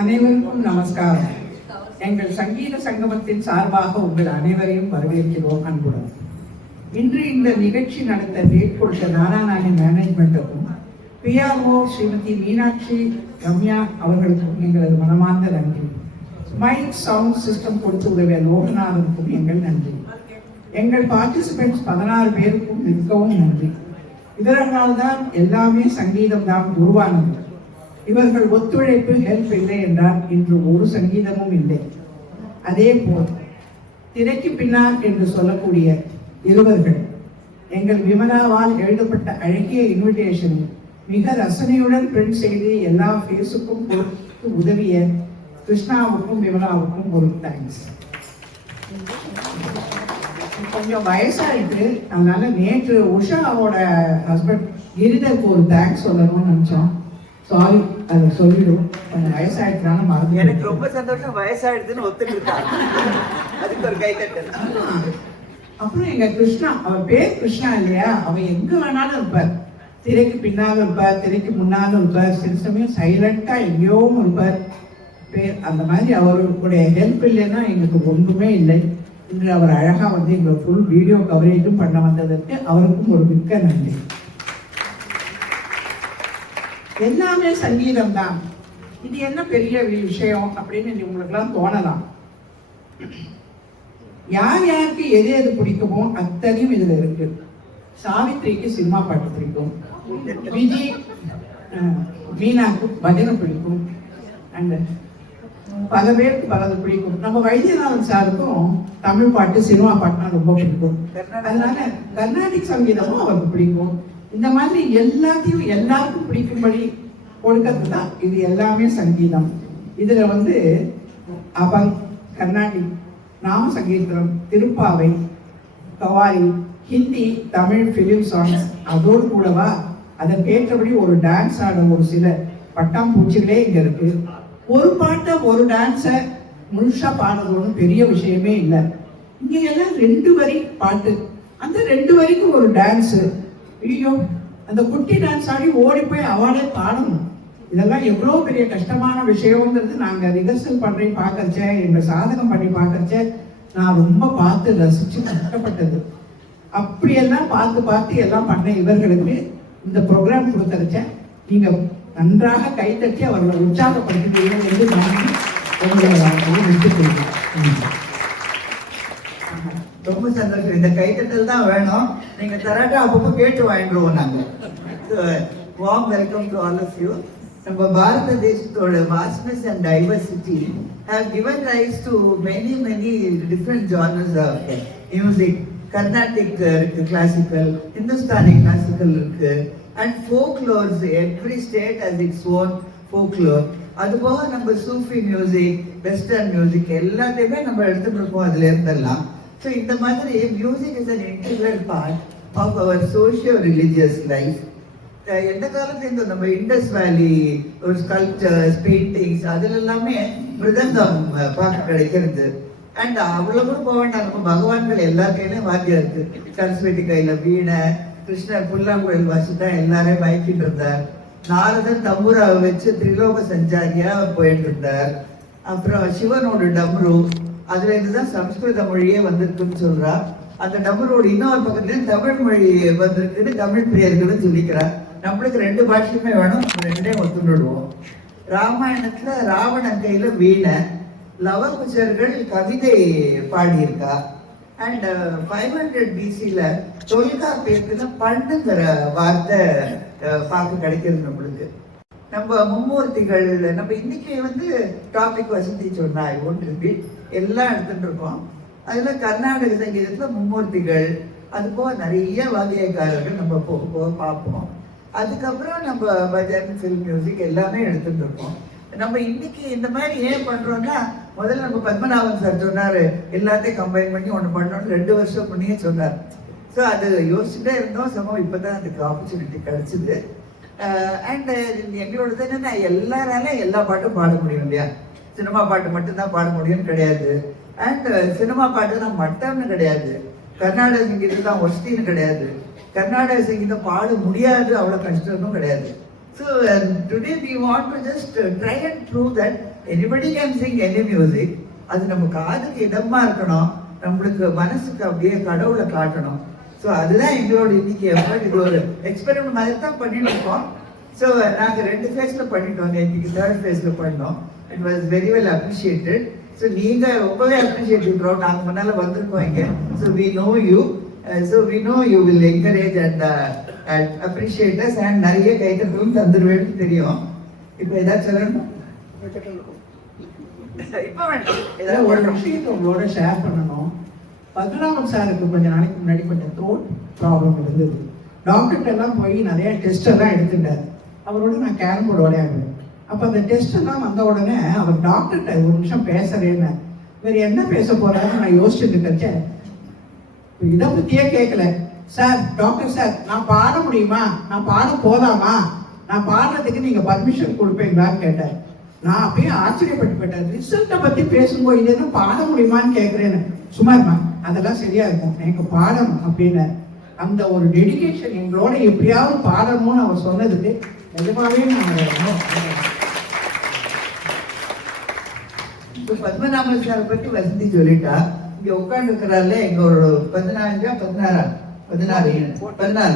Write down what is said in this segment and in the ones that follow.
அனைவருக்கும் நமஸ்காரம். எங்கள் சங்கீத சங்கமத்தின் சார்பாக உங்கள் அனைவரையும் வரவேற்கிறோம் அன்புடன். இன்று இந்த நிகழ்ச்சி நடத்த மேற்கொண்ட நாராயணி மேனேஜ்மெண்ட்டுக்கும் பிஆர்ஓ ஸ்ரீமதி மீனாட்சி ரம்யா அவர்களுக்கும் எங்களது மனமார்ந்த நன்றி. மைக் சவுண்ட் சிஸ்டம் கொடுத்து உதவிய லோகநாதனுக்கும் எங்கள் நன்றி. எங்கள் பார்ட்டிசிபென்ட்ஸ் 16 பேருக்கும் மிகவும் நன்றி. இவர்களால்தான் எல்லாமே சங்கீதம் தான் உருவானது. இவர்கள் ஒத்துழைப்பு ஹெல்ப் இல்லை என்றால் இன்று ஒரு சங்கீதமும் இல்லை. அதே போல் திரைக்கு பின்னால் என்று சொல்லக்கூடிய இருவர்கள் எங்கள் விமலாவால் எழுதப்பட்ட அழகிய இன்விடேஷன் மிக ரசனையுடன் பிரிண்ட் செய்து எல்லா ஃபேஸுக்கும் உதவிய கிருஷ்ணாவுக்கும் விமலாவுக்கும் ஒரு தேங்க்ஸ். கொஞ்சம் வயசாயிட்டு அதனால நேற்று உஷாவோட ஹஸ்பண்ட் கிரிதருக்கு ஒரு தேங்க்ஸ் சொல்லணும்னு நினைச்சோம். சாரி, அதை சொல்லிடும். கொஞ்சம் வயசாயிடுச்சுனால மறந்து. எனக்கு ரொம்ப சந்தோஷம், வயசாயிடுதுன்னு ஒத்துக்கிட்டாங்க. அதுக்கு ஒரு கை தட்டல். அப்புறம் எங்க கிருஷ்ணா, அவன் பேர் கிருஷ்ணா இல்லையா, அவன் எங்க வேணாலும் இருப்பார். திரைக்கு பின்னாலும் இருப்பார், திரைக்கு முன்னாலும் இருப்பார், சில சமயம் சைலண்டா எங்கேயும் இருப்பார். பேர் அந்த மாதிரி அவருடைய ஹெல்ப் இல்லைன்னா எங்களுக்கு ஒன்றுமே இல்லை. இன்று அவர் அழகா வந்து எங்களுக்கு ஃபுல் வீடியோ கவரேஜும் பண்ண வந்ததற்கு அவருக்கும் ஒரு மிக்க நன்றி. எல்லாமே சங்கீதம் தான், இது என்ன பெரிய விஷயம் அப்படின்னு உங்களுக்கெல்லாம் தோணலாம். யார் யாருக்கு எது எது பிடிக்குமோ அத்தனையும் இதுல இருக்கு. சாவித்திரிக்கு சினிமா பாட்டு பிடிக்கும், விஜய் மீனாக்கு பஜனை பிடிக்கும், அண்ட் பல பேருக்கு பலது பிடிக்கும். நம்ம வைத்தியநாதன் சாருக்கும் தமிழ் பாட்டு சினிமா பாட்டுனா ரொம்ப பிடிக்கும். அதனால கர்நாடிக் சங்கீதமும் அவருக்கு பிடிக்கும். இந்த மாதிரி எல்லாத்தையும் எல்லாருக்கும் பிடிக்கும்படி கொடுக்கறது தான் இது எல்லாமே சங்கீதம். இதுல வந்து அபங், கர்நாடிக், நாம சங்கீதம், திருப்பாவை, கவாலி, ஹிந்தி, தமிழ் ஃபிலிம் சாங்ஸ், அதோடு கூடவா அதற்கேற்றபடி ஒரு டான்ஸ் ஆட ஒரு சில பட்டாம்பூச்சிகளே இங்க இருக்கு. ஒரு பாட்டை ஒரு டான்ஸை முழுசா பாடுறது ஒன்றும் பெரிய விஷயமே இல்லை. இங்க எல்லாம் 2 வரி பாட்டு, அந்த 2 வரிக்கும் ஒரு டான்ஸு. ஐயோ, அந்த குட்டி டான்ஸ் ஆடி ஓடி போய் அவளே பாடணும். இதெல்லாம் எவ்வளோ பெரிய கஷ்டமான விஷயங்கிறது நாங்கள் ரிஹர்சல் பண்ணி பார்க்கறச்ச, எங்கள் சாதகம் பண்ணி பார்க்கறச்ச நான் ரொம்ப பார்த்து ரசித்து கஷ்டப்பட்டது. அப்படியெல்லாம் பார்த்து எல்லாம் பண்ண இவர்களுக்கு இந்த ப்ரோக்ராம் கொடுக்கறச்ச நீங்கள் நன்றாக கைத்தட்டி அவர்களை உற்சாகப்படுத்துவீர்கள் என்று நான் உங்களை விட்டுக்கொள்கிறேன். ரொம்ப சந்தோஷம். இந்த கைத்தட்டல் தான் வேணும். நீங்க தராட்டா அப்பப்போ கேட்டு வாங்கிடுவோம் நாங்க. Warm welcome to all of you. நம்ம பாரத தேசத்தோட vastness and diversity have given rise to many different genres of music. Carnatic இருக்கு, கிளாசிக்கல், ஹிந்துஸ்தானி கிளாசிக்கல் இருக்கு, and folklores. Every state has its own folklore. அதுபோக நம்ம சூஃபி மியூசிக், வெஸ்டர்ன் மியூசிக் எல்லாத்தையுமே நம்ம எடுத்துட்டு இருக்கோம் அதுல இருந்தெல்லாம். ஸோ இந்த மாதிரி music is an integral part of our socio religious life. எந்த காலத்துல நம்ம இண்டஸ் வேலி ஒரு ஸ்கல்ப்சர்ஸ், பெயிண்டிங்ஸ், அதுல எல்லாமே மிருதங்கம் பார்க்க கிடைக்கிறது. அண்ட் அவ்வளவு கூட போக வேண்டாம், நம்ம பகவான்கள் எல்லா கையிலையும் வாத்தியம் இருக்கு. சரஸ்வதி கையில வீணை, கிருஷ்ணர் புல்லாங்குழல் வாசிட்டா எல்லாரையும் பயக்கிட்டு இருந்தார். நாரதர் தம்புராவை வச்சு திரிலோக சஞ்சாரியா போயிட்டு இருந்தார். அப்புறம் சிவனோட டம்ரு, அதுல இருந்துதான் சம்ஸ்கிருத மொழியே வந்திருக்குன்னு சொல்றா. அந்த டம்ரோட இன்னொரு பக்கத்துல தமிழ் மொழி வந்திருக்குன்னு தமிழ் பிரியர்கள்னு சொல்லிக்கிறார். நம்மளுக்கு 2 பாஷையுமே வேணும், 2டையும் ஒத்துடுவோம். ராமாயணத்துல ராவணன் கையில வீணை, லவகுசர்கள் கவிதை பாடியிருக்கா. அண்ட் 500 BCல தொல்காப்பியத்துல பண்ணுங்கிற வார்த்தை பார்க்க கிடைக்கிறது நம்மளுக்கு. நம்ம மும்மூர்த்திகள், நம்ம இன்னைக்கு வந்து டாபிக் வசதி சொன்னா ஒன்று எல்லாம் எடுத்துட்டு இருக்கோம். அதுல கர்நாடக சங்கீதத்துல மும்மூர்த்திகள், அது போக நிறைய வாத்தியக்காரர்கள் நம்ம போக பார்ப்போம். அதுக்கப்புறம் நம்ம பஜன், ஃபில்ம் மியூசிக் எல்லாமே எடுத்துட்டு இருக்கோம். நம்ம இன்னைக்கு இந்த மாதிரி ஏன் பண்றோம்னா, முதல்ல நம்ம பத்மநாபன் சார் சொன்னாரு எல்லாத்தையும் கம்பைன் பண்ணி ஒன்று பண்ணோம்னு 2 வருஷம் பண்ணியே சொன்னார். ஸோ அது யோசிச்சுட்டே இருந்தோம். சமம் இப்போதான் அதுக்கு ஆப்பர்ச்சுனிட்டி கிடைச்சிது. அண்ட் எங்களோடது என்னன்னா, எல்லாராலையும் எல்லா பாட்டும் பாட முடியும் இல்லையா. சினிமா பாட்டு மட்டும்தான் பாட முடியும்னு கிடையாது. அண்ட் சினிமா பாட்டு தான் மட்டம்னு கிடையாது. கர்நாடக சங்கீதம் தான் ஒஸ்தின்னு கிடையாது. கர்நாடக சங்கீதம் பாட முடியாது அவ்வளோ கஷ்டமும் கிடையாது. So today we want to just try and prove that anybody can sing any music. அது நம்ம காதுக்கு இதமா இருக்கணும், நம்மளுக்கு மனசுக்கு அப்படியே கடவுளை காட்டணும். ஸோ அதுதான் எங்களோட இன்னைக்கு எஃபர்ட். இது ஒரு எக்ஸ்பெரிமெண்ட் மாதிரி தான் பண்ணிட்டு இருக்கோம். ஸோ நாங்கள் 2 ஃபேஸில் பண்ணிட்டோம், இன்னைக்கு 3rd ஃபேஸில் பண்ணோம். It was very well appreciated. So நீங்கள் ரொம்பவே அப்ரிஷியேட் பண்ணுறோம். நாங்கள் முன்னால் வந்திருக்கோம் இங்கே. So we know you, so we know you will encourage and appreciators and நிறைய கைத்தட்டலும் தந்துடுவேன்னு தெரியும். இப்போ ஏதாச்சும் சொல்லணும்? இப்போ ஏதாவது ஒரு விஷயத்தை உங்களோட ஷேர் பண்ணணும். பத்மநாபன் சாருக்கு கொஞ்சம் நாளைக்கு முன்னாடி கொஞ்சம் த்ரோட் ப்ராப்ளம் இருந்தது. டாக்டர்கிட்ட எல்லாம் போய் நிறைய டெஸ்ட் எல்லாம் எடுத்துட்டார். அவரோட நான் கேரம் போர்டு விளையாடுவேன். அப்போ அந்த டெஸ்ட் எல்லாம் வந்த உடனே அவர் டாக்டர்கிட்ட ஒரு நிமிஷம் பேசுறேன்னு வேறு என்ன பேச போறாருன்னு நான் யோசிச்சுட்டு இருக்கேன். இதை பற்றியே கேட்கல. சார், டாக்டர் சார், நான் பாட முடியுமா, நான் பாட போதாமா, நான் பாடுறதுக்கு நீங்கள் பர்மிஷன் கொடுப்பீங்களான்னு கேட்டார். நான் அப்படியே ஆச்சரியப்பட்டு போயிட்டேன். ரிசல்ட்டை பற்றி பேசும்போது இது என்ன பாட முடியுமான்னு கேட்குறேன்னு. சும்மாருமா, அதெல்லாம் சரியா இருக்கும், எனக்கு பாடணும் அப்படின்னு அந்த ஒரு டெடிகேஷன் எங்களோட எப்படியாவது பாடணும்னு அவர் சொன்னதுக்கு நிஜமாவே நான் பத்மநாபன் சாரை பற்றி வசந்தி சொல்லிட்டா. இங்க உட்காந்து இருக்கிறால எங்க ஒரு 14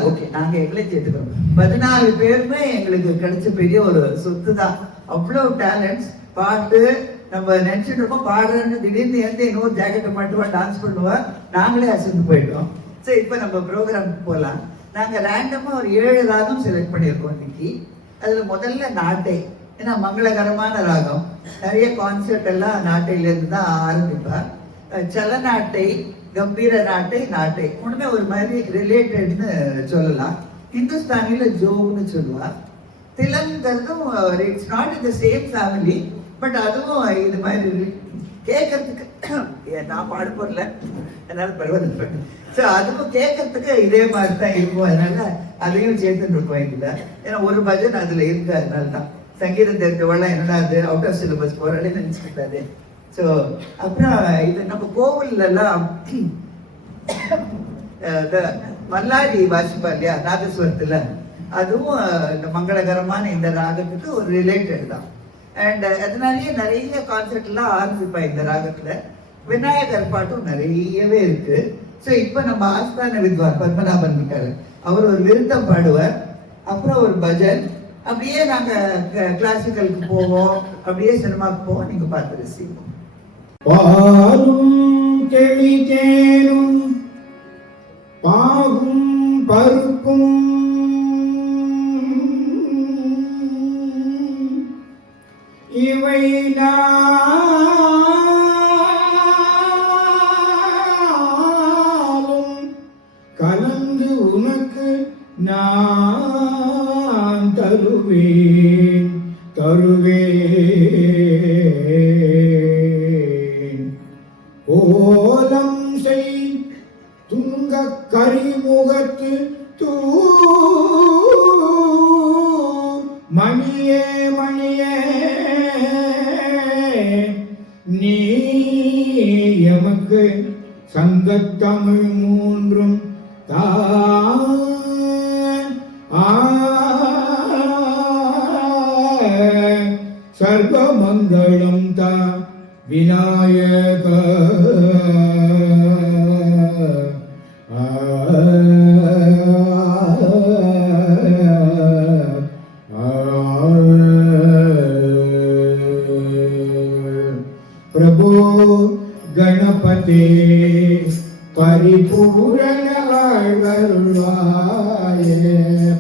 ஓகே, நாங்க எங்களை சேர்த்துக்கிறோம். 14 பேருமே எங்களுக்கு கிடைச்ச பெரிய ஒரு சொத்து தான். அவ்வளவு டேலண்ட்ஸ். பாட்டு நம்ம நினைச்சிட்டு இருக்கோம், பாடுறேன்னு திடீர்னு எந்த இன்னொரு ஜாக்கெட்டை மட்டும் டான்ஸ் பண்ணுவோம், நாங்களே அசந்து போயிட்டோம். சரி, இப்போ நம்ம ப்ரோக்ராமுக்கு போகலாம். நாங்கள் ரேண்டமாக ஒரு 7 ராகம் செலக்ட் பண்ணியிருக்கோம் இன்னைக்கு. அதில் முதல்ல நாட்டை, ஏன்னா மங்களகரமான ராகம். நிறைய கான்செப்ட் எல்லாம் நாட்டையிலேருந்து தான் ஆரம்பிப்பா. சலநாட்டை, கம்பீர நாட்டை, நாட்டை ஒன்றுமே ஒரு மாதிரி ரிலேட்டட்னு சொல்லலாம். ஹிந்துஸ்தானியில் ஜோன்னு சொல்லுவா. திலங்கிறதும் it's not in the same family, but அதுவும் இது மாதிரி கேட்கறதுக்கு நான் பாட போடல, அதனால பரவாயில்ல. ஸோ அதுவும் கேட்கறதுக்கு இதே மாதிரி தான் இருக்கும். அதனால அதையும் சேர்த்துட்டு இருக்கோம் எங்களை. ஏன்னா ஒரு பஜன் அதில் இருக்கு, அதனால தான். சங்கீதம் தெரிஞ்சவெல்லாம் என்னடா அது அவுட் ஆஃப் சிலபஸ் போராடி நினச்சிக்கிட்டாரு. ஸோ அப்புறம் இது நம்ம கோவில்லாம் மல்லாடி வாசிப்பா இல்லையா நாதஸ்வரத்தில், அதுவும் இந்த மங்களகரமான இந்த ராகத்துக்கு ஒரு ரிலேட்டட் தான். அண்ட் அதனாலேயே நிறைய கான்செப்ட் எல்லாம் ஆரம்பிப்பா இந்த ராகத்துல. விநாயகர் பாட்டும் நிறையவே இருக்கு. ஸோ இப்போ நம்ம ஆஸ்தான வித்வான் பத்மநாபன் இருக்காரு, அவர் ஒரு விருத்தம் பாடுவார், அப்புறம் ஒரு பஜன். அப்படியே நாங்க கிளாசிக்கலுக்கு போவோம், அப்படியே சினிமாவுக்கு போவோம். நீங்க பார்த்து ரசிப்போம். பாலும் தெளிதேனும் பாகும் பருப்பும் இவை நாளும் கலந்து உனக்கு நான் தருவேன் தருவேன். ஓலம் செய் துங்க கரிமுகத்து தூ மணியே மணியே நீ எமக்கு சங்கத்தமிழ் மூன்றும் தான் சர்வமங்களம் தா விநாயக. प्रभो गणपते परिपूर्ण வாழ்வருள்வாயே.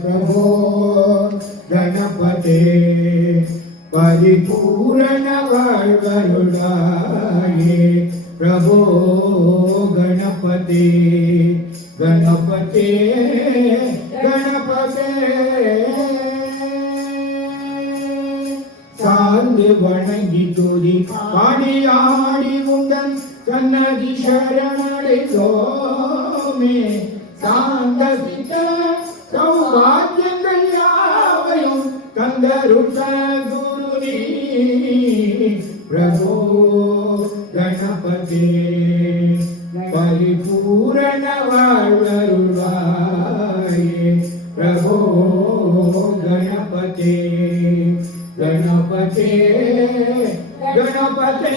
प्रभो गणपते परिपूर्ण வாழ்வருள்வாயே. प्रभो गणपते गणपते गणपते சார்ந்து வணங்கி துதி பாடியாடி உந்தன் சன்னதி சரணடைந்தோமே. சாந்த சித்த சௌபாகியங்கள் யாவையும் தந்தருட்ட குருநீ. பிரபோ கணபதி பரிபூரண வாழ்வருள்வாயே. பிரபோ கணபதி गणपते गणपते गणपते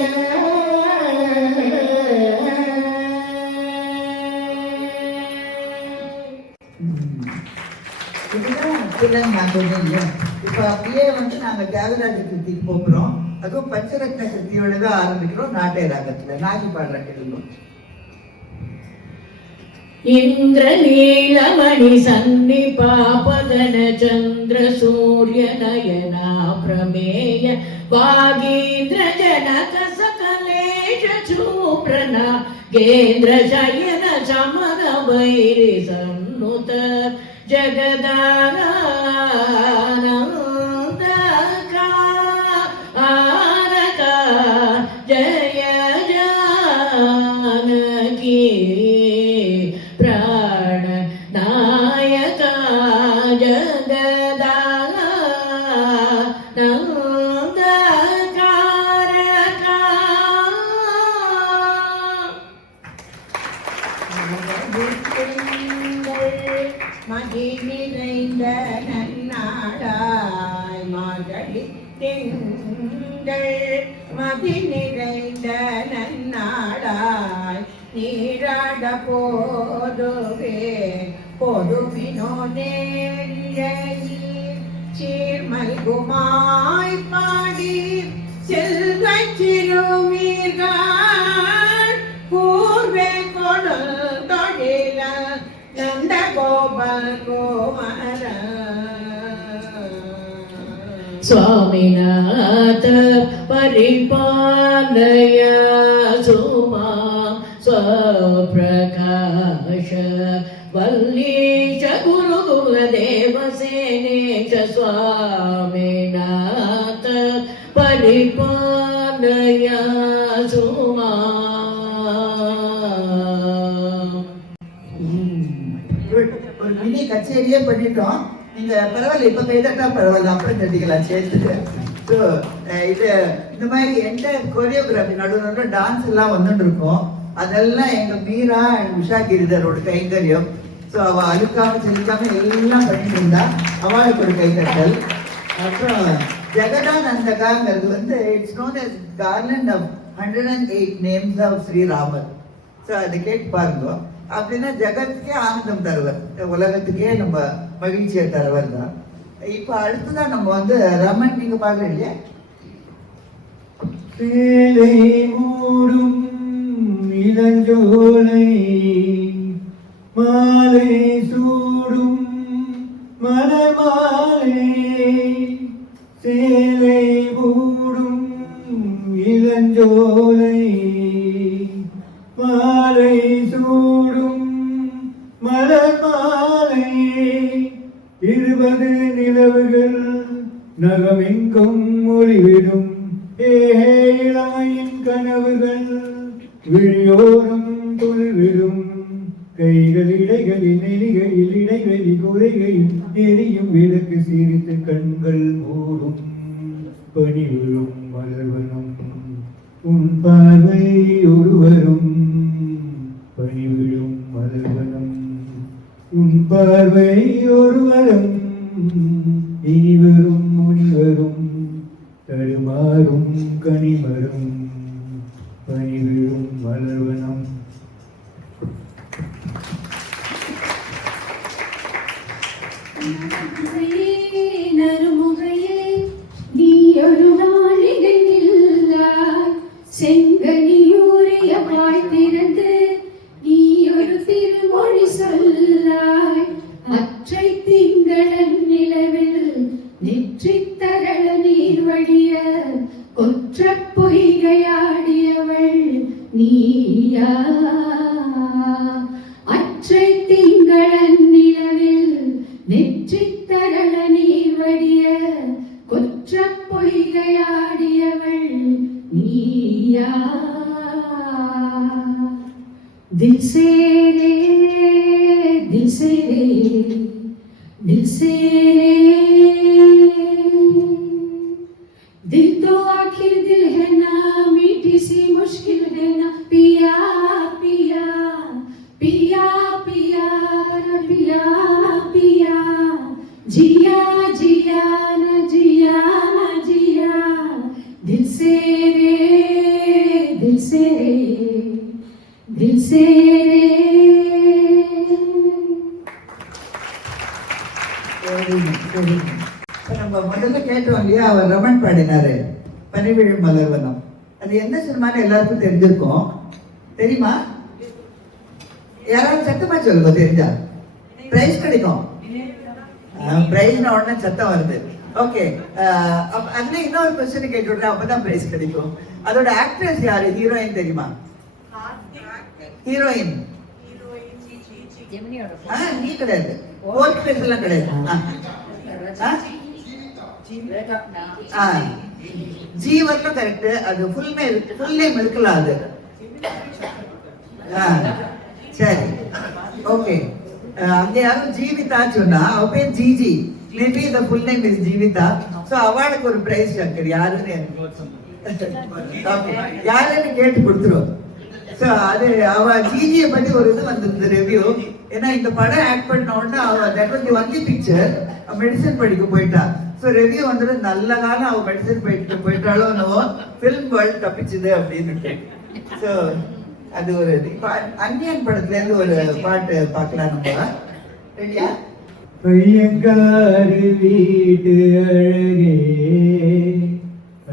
இதுதான் அப்படிலாம் நான் சொன்னேன். இப்போ அப்படியே நாங்கள் தியாகராஜ கிருத்திக்கு போகிறோம். அதுவும் பஞ்சரத்ன கிருத்தியோட தான் ஆரம்பிக்கிறோம். நாட்டிய ராகத்துல நாகி பாடுற கேளுங்க. इंद्र नीलमणि सन्निपापगन चंद्र सूर्य नयना प्रमेय वागीन्द्र जनक सकलेश चूप्रना गेन्द्र शयन समन वैरि सन्नुत जगदानन्दका आरका जय जानकी प्राण नायका जगदानन्दकारका மதி நிறைந்த நன்னாடாய் மார்கழி திங்கள் மதி நிறைந்த நன்னாடாய் நீராட போதுவே பொதுமினோ நேரிழையில் சீர்மல்குமாய் பாடி செல்வச் சிறுமீர்கள் பூர்வே கொடல் தொழில நந்த கோபால் கோமர स्वामिनाथ परिपालय सुमा स्वप्रकाश वल्लीश गुरुदेव सेनेश स्वामिनाथ परिपालय सुमा ஒரு மினி கச்சேரியே பண்ணிட்டோம். நீங்க பரவாயில்ல, இப்ப கைதட்டா பரவாயில்ல, அப்புறம் தட்டிக்கலாம் சேர்த்துட்டு. ஸோ இது இந்த மாதிரி எந்த கோரியோகிராஃபி நடுவு டான்ஸ் எல்லாம் வந்துட்டு இருக்கோம். அதெல்லாம் எங்க மீரா அண்ட் உஷா கிரிதரோட கைங்கரியம். ஸோ அவ அழுக்காம செலுக்காம எல்லாம் பண்ணிட்டு இருந்தா அவளுக்கு ஒரு கைதட்டல். அப்புறம் ஜெகதானந்தகாங்கிறது it's known as garland of 108 names of ஸ்ரீராமர். ஸோ அதை கேட்டு பாருங்க. அப்படின்னா ஜெகத்துக்கே ஆனந்தம் தருவர், உலகத்துக்கே நம்ம மகிழ்ச்சியை தருவர் தான். இப்போ அடுத்துதான் நம்ம ரமன் நீங்க பாக்குற இல்லையா? சேலை மூடும் இளஞ்சோலை மாலை சூடும் மலர் மாலை சேலை மூடும் இளஞ்சோலை மாலை சூடும் மலர் மாலை 20 நிலவுகள் நகமெங்கும் ஒளிவிடும் இளமையின் கனவுகள் விழியோரம் தொழில்விடும் கைகள் இடைகளில் நெறிகையில் இடைவெளி குறைகையில் எரியும் விளக்கு சிரித்து கண்கள் மூடும் பனி விழும் மலர்வனம் உன் பார்வை ஒருவரும் பனி விழும் மலர்வனம் உன் பார்வை ஒருவரும் இனிவரும் முனிவரும் தடுமாறும் கனிமரும் பனி விழும் மலர்வனம். நறுமுகையே நீ ஒரு நாளிகை நில்லாய் செங்கனியூரிய வாய் திறந்து நீ ஒரு திருமொழி சொல்லாய் அற்றை திங்களன் நிலவில் நெற்றித் தரள நீர் வழிய கொற்ற பொய்கையாடியவள் நீயா அற்றை திங்களன் நிலவில் நெற்றித் தரள நீர் வடிய கொற்ற பொய்கையாடியவள் நீயா தில் से रे दिल से रे दिल से रे दिल तो आखिर दिल है ना मीठी सी मुश्किल है ना पिया पिया पिया पिया पिया पिया जिया जिया जिया न जिया न जिया दिल से रे दिल से रे दिल से रे. இப்ப நம்ம முதல்ல கேட்டோம் இல்லையா, அவர் ரமன் பாடினாரு பனிவிழும் மலர்வனம். அது என்ன சினிமான்னு எல்லாருக்கும் தெரிஞ்சிருக்கும். தெரியுமா? யாராவது சத்தமா சொல்லுங்க தெரிஞ்சா. பிரைஸ் கிடைக்கும். பிரைஸ்னா உடனே சத்தம் வருது. ஓகே, அதுல இன்னொரு கொஸ்டின் கேட்டு விடுறேன், அப்பதான் பிரைஸ் கிடைக்கும். அதோட ஆக்ட்ரஸ் யாரு? ஹீரோயின் தெரியுமா? ஹீரோயின் நீ கிடையாது, ஃபோர்த் பிளேஸ் எல்லாம் கிடையாது. ஜீவன்ல கரெக்ட். அது ஃபுல் நேம் இருக்கலாம் அது. சரி, ஓகே. அங்க யாரும் ஜீவிதா சொன்னா அவ பேர் Jiji. Maybe the full name is Jeevitha. So அவளுக்கு ஒரு பிரைஸ் சங்கர். யாருன்னு யாருன்னு கேட்டு கொடுத்துருவோம். சோ அது அவ ஜிஜியை பத்தி ஒரு இது வந்திருந்த ரிவ்யூ. ஏன்னா இந்த படம் ஆக்ட் பண்ண உடனே அவ that was the only picture medicine படிக்க போயிட்டா. ஸோ ரிவ்யூ வந்துட்டு நல்ல காலம் அவ மெடிசன் போயிட்டாலும் என்னவோ ஃபிலிம் வேர்ல்ட் தப்பிச்சுது அப்படின்னு. ஸோ அது ஒரு அந்நியன் படத்துல இருந்து ஒரு பாட்டு பார்க்கலாம் நம்ம. ரெடியா? ஐயங்காரு வீட்டு அழகே,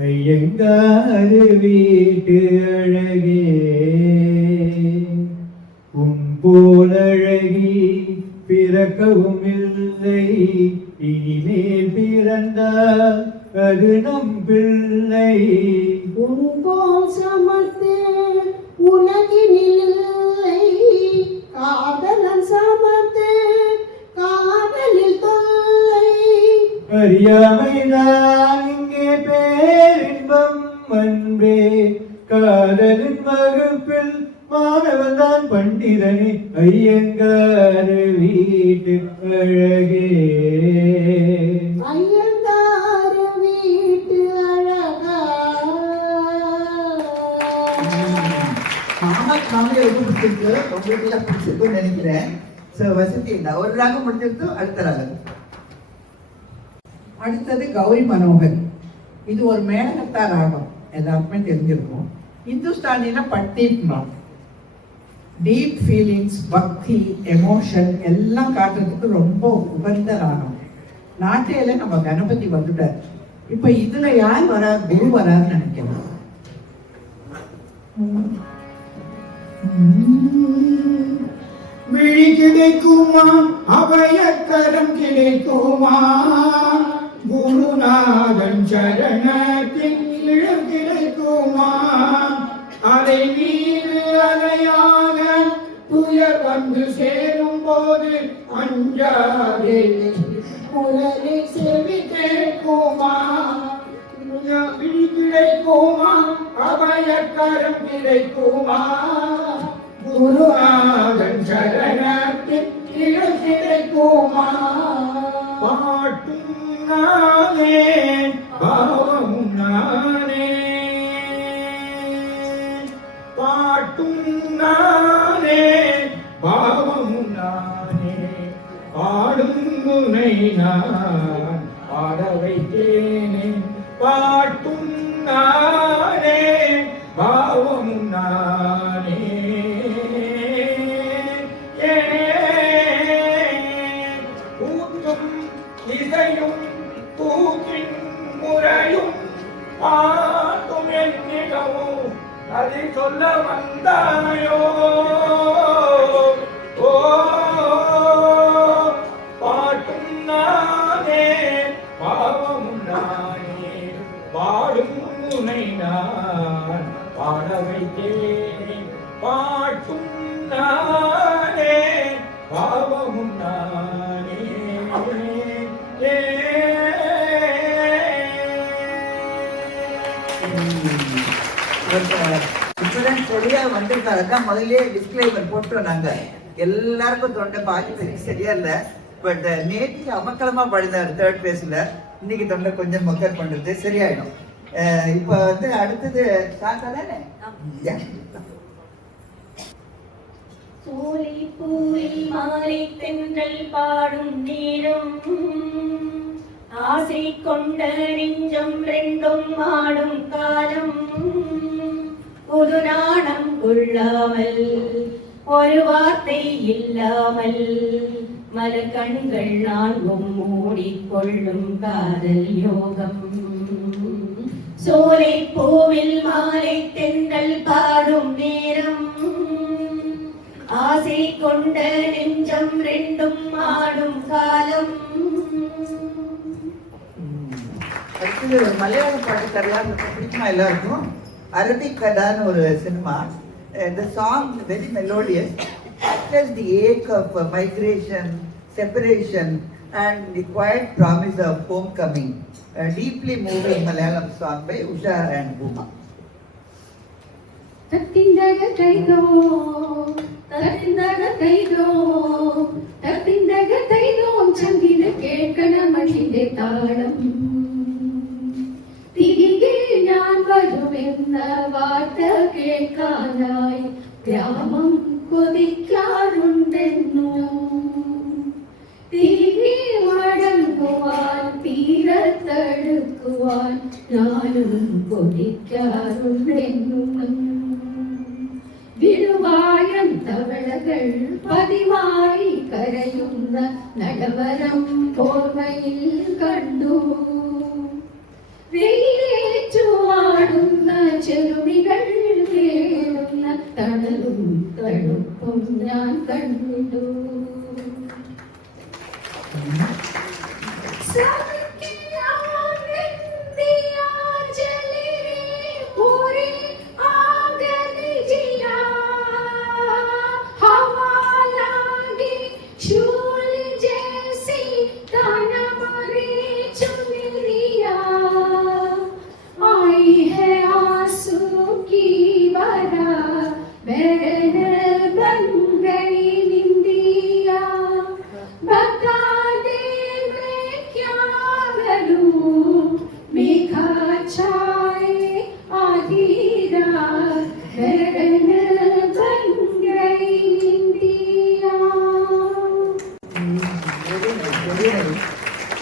ஐயங்காரு வீட்டு அழகே, உன் போல் அழகி பிறக்கவும் இல்லை, இனிமேல் பிறந்தால் அது நம் பிள்ளை. உன்போல் சமர்த்து உலகினில் இல்லை, காதலன் சமர்த்து காதலில் தொல்லை. அறியாமைதான் இங்கே பேரின்பம் அன்பே, காதலின் வகுப்பில் மாணவன் தான் பண்டிதனே, ஐயங்காரு வீட்டு அழகே. ஐயங்காரு வீட்டு அழகா. மாமாக்கு ரொம்ப பிடிச்சிருக்கு, உங்களுக்கு எல்லாம் பிடிச்சிருக்குன்னு நினைக்கிறேன். ஸோ வசதி இல்லை, ஒரு ராகம் முடிஞ்சிருக்கு, அடுத்த ராகம். அடுத்தது கௌரி மனோகர். இது ஒரு மேலகத்தா ராகம், எல்லாருக்குமே தெரிஞ்சிருக்கும். இந்துஸ்தானில பட்டீப்மா. டீப் ஃபீலிங்ஸ், பக்தி, எமோஷன் எல்லாம் காட்டுறதுக்கு ரொம்ப உகந்த ராகம். நாட்டையில நம்ம கணபதி வந்துட்டார். இப்ப இதுல யார் வரா? குரு வரான்னு நினைக்கிறேன். விழி கிடைக்குமா, அபயக்கரம் கிடைக்குமா, குருநாதன் சரணத்தின் இடம் கிடைக்குமா, அதை மீது அலையாக துயர் வந்து சேரும் போது அஞ்சாதே, குரலில் செவி கேட்குமா, விழி கிடைக்குமா, அபயக்கரம் கிடைக்குமா, குருநாதன் சரணத்தின் இடம் கிடைக்குமா. பாட்டும் நானே பாவமும் நானே, பாட்டும் நானே பாவமும் நானே, பாடும் முனை நான் பாட வைத்தேனே, பாட்டும் நானே பாவமும் நானே. ஊற்றும் இசையும் தூக்கின் முறையும் பாட்டும் என்னிடமும் அதை சொல்ல வந்தாயோ. ஓ பாட்டும் நானே பாவமும் நானே, பாடும் முனை நான் பாட வைத்தேனே, பாட்டும் நானே பாவமும் நானே. சரியா வந்திருக்காரு. அதான் முதல்ல டிஸ்கிளைமர் போட்டோம் நாங்க. எல்லாருக்கும் தொண்டை பாதி சரியா இல்ல. பட் நேற்று அமக்கலமா பாடினார் தேர்ட் பிளேஸ்ல. இன்னைக்கு தொண்டை கொஞ்சம் மக்கர் பண்றது சரியாயிடும். இப்ப வந்து அடுத்தது தானே. சோலை பூவில் மாலை தென்றல் பாடும் நேரம், ஆசை கொண்ட நெஞ்சம் ரெண்டும் ஆடும் காலம் புது நாணம் கொள்ளாமல் ஒரு வார்த்தை இல்லாமல் மலர் கண்கள் நான்கும் மூடிக்கொள்ளும் காதல் யோகம் சோலை பூவில் மாலை தென்றல் பாடும் நேரம் ஆசை கொண்ட நெஞ்சம் ரெண்டும் ஆடும் காலம். அடுத்தது ஒரு மலையாள பாட்டு தரலாம், பிடிக்குமா எல்லாருக்கும்? அரபிக்கடான்னு ஒரு cinema. The song very melodious. Captures the ache of migration, separation, and the quiet promise of homecoming. A deeply moving Malayalam song by Usha and Bhuma. ತತ್ತಿಂದಾಗ ಕೈದೋ ತತ್ತಿಂದಾಗ ಕೈದೋ ತತ್ತಿಂದಾಗ ಕೈದೋ ചങ്കിന കേൾക്കണ മണിന്റെ താളം തിരികെ ഞാൻ വരുമെന്ന വാർത്ത കേൾക്കാനായി ഗ്രാമം കൊതിക്കാറുണ്ടെന്നു തിരികെ മടങ്ങുവാൻ തീരത്തടുക്കുവാൻ ഞാനും കൊതിക്കാറുണ്ടെന്നു വിടുവായം തവളകൾ പതിവായി കരയുന്ന നടവരം ഓർമ്മയിൽ കണ്ടു വെയിലേറ്റുവാടുന്ന ചെറുമികൾ കേളുന്ന തണലും തണുപ്പും ഞാൻ കണ്ടു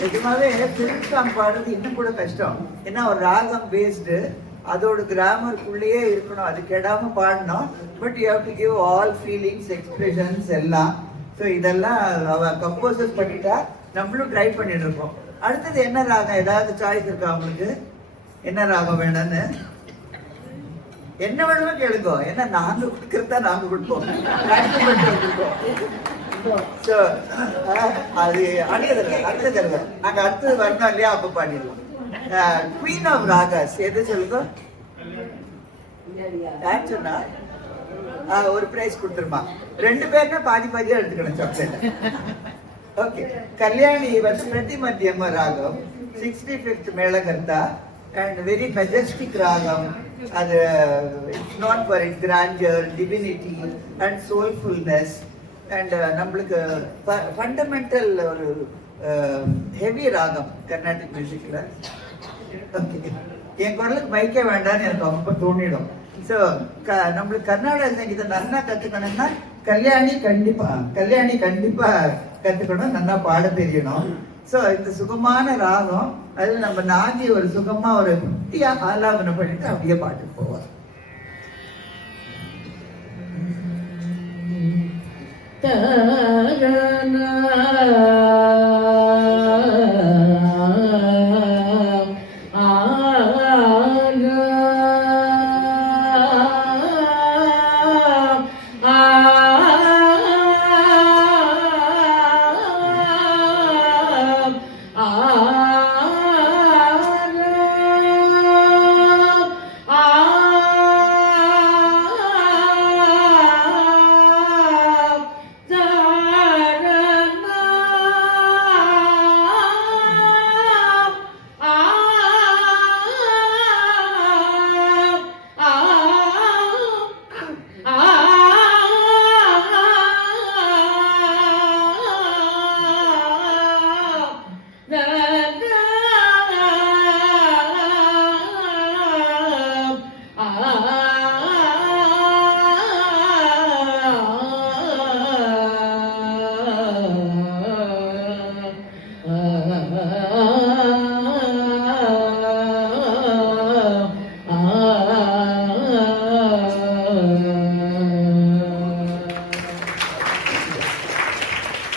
நிஜமாவே ஃபிலிம் சாங் பாடுறது இன்னும் கூட கஷ்டம். ஏன்னா ஒரு ராகம் பேஸ்டு, அதோட கிராமருக்குள்ளேயே இருக்கணும், அது கெடாம பாடணும். But you have to give all feelings, expressions எல்லாம். ஸோ இதெல்லாம் அவ கம்போசர்ஸ் பண்ணிட்டா, நம்மளும் ட்ரை பண்ணிட்டு இருக்கோம். அடுத்தது என்ன ராகம்? ஏதாவது சாய்ஸ் இருக்கா அவங்களுக்கு? என்ன ராகம் வேணும்னு? என்ன வேணும்னு கேளுங்க. ஏன்னா நாங்க கொடுக்கறதா நாங்க கொடுப்போம். So, அது அடுத்த தடவை நாங்க அடுத்தது வரணும் இல்லையா, அப்ப பாடிடலாம். குவீன் ஆஃப் ராகாஸ் எது சொல்லுங்க? சொன்னா ஒரு பிரைஸ் கொடுத்துருமா. 2 பேருமே பாதி பாதியா எடுத்துக்கணும் சாக்லேட். ஓகே, கல்யாணி பிரதி மத்தியம ராகம், 65th Melakarta and very majestic ragam. அது it's known for its grandeur, divinity and soulfulness. And நம்மளுக்கு ஃபண்டமெண்டல் ஒரு ஹெவி ராகம் கர்நாடிக் மியூசிக்ல. ஓகே, என் குரலுக்கு மைக்கே வேண்டாம்னு எனக்கு ரொம்ப தோணிடும். ஸோ நம்மளுக்கு கர்நாடக சங்கீதம் நல்லா கற்றுக்கணும்னா கல்யாணி கண்டிப்பா கற்றுக்கணும், நல்லா பாட தெரியணும். ஸோ இந்த சுகமான ராகம், அதில் நம்ம நாகி ஒரு சுகமா ஒரு குட்டியா ஆலாபனம் பண்ணிட்டு அப்படியே பாட்டு போவார்.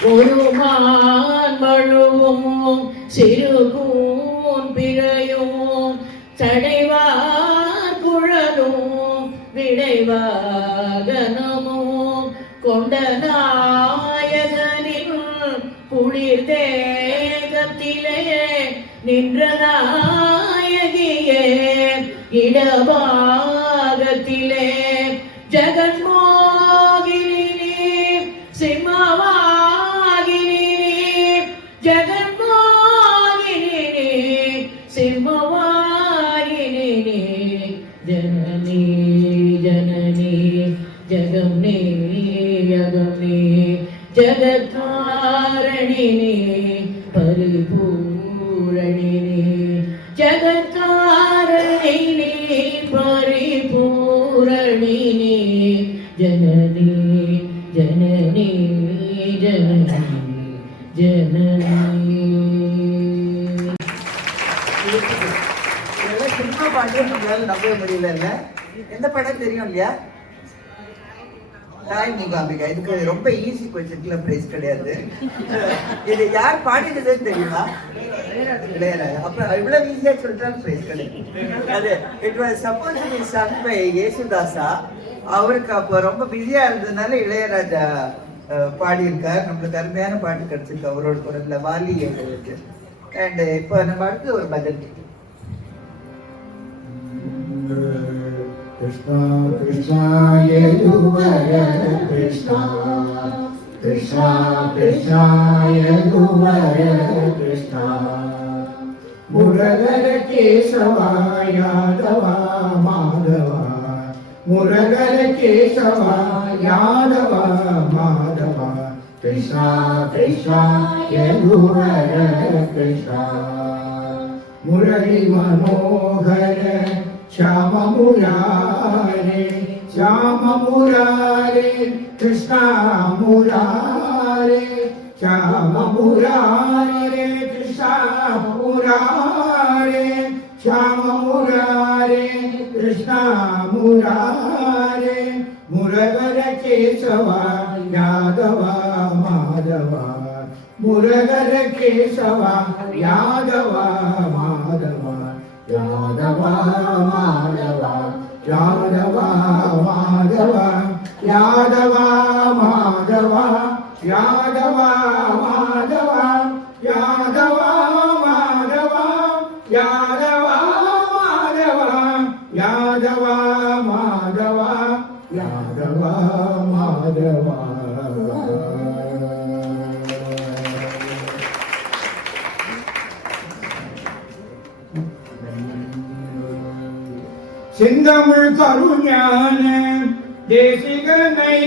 ஒரு மான் மழுவும் சிறுகூன் பிறையும் சடைவார் குழலும் விடைவாகனமும் கொண்ட நாயகனின் குளிர் தேகத்திலே நின்ற நாயகியே இடபாகத்திலே ஜெகன்மோகினி சிம்மவாகினி ஜெகன்மோகினி சிம்மவாகினி ஜனனி ஜனனி ஜகம்னே யகம்னே ஜகத்காரணினி பரிபூரணினி ஜகத்காரணினி பரிபூரணினி ஜனனி ஜனனி ஜனனி ஜனனி. இதெல்லாம் சினிமா பாட்டு நம்மளால நம்பவே முடியல. எந்த படம் தெரியும் இல்லையா? தாய் மூகாம்பிகா. இதுக்கு ரொம்ப ஈஸி கொஸ்டின்ல பிரைஸ் கிடையாது. இது யார் பாடினதுன்னு தெரியுமா? இளையராஜா. அப்ப இவ்வளவு ஈஸியா சொல்லிட்டாலும் பிரைஸ் கிடையாது. அது it was suppose to be sung by யேசுதாசா. அவருக்கு அப்போ ரொம்ப பிஸியா இருந்ததுனால இளையராஜா பாடியிருக்கார். நம்மளுக்கு அருமையான பாட்டு கிடைச்சிருக்கு அவரோட குரல்ல, வாலி எழுதிருக்கு. அண்ட் இப்போ நம்ம அடுத்து ஒரு bhajan. Krishna Krishna Yaduvara Krishna Krishna Krishna Yaduvara Krishna Muragara Kesava Yadava Madhava Muragara Kesava Yadava Madhava Krishna Krishna Yaduvara Krishna Murali Manohara Shama Murare, Shama Murare, Krishna Murare, Shama Murare, Krishna Murare, Shama Murare, Krishna Murare, Muragara Kesava, Yadava Madhava, Muragara Kesava, Yadava Madhava. Yadava Madhava, Yadava Madhava, Yadava Madhava, Yadava Madhava, Yadava Madhava, Yadava Madhava, Yadava Madhava, Yadava Madhava. செந்தமிழ் கருஞான தேசிகனை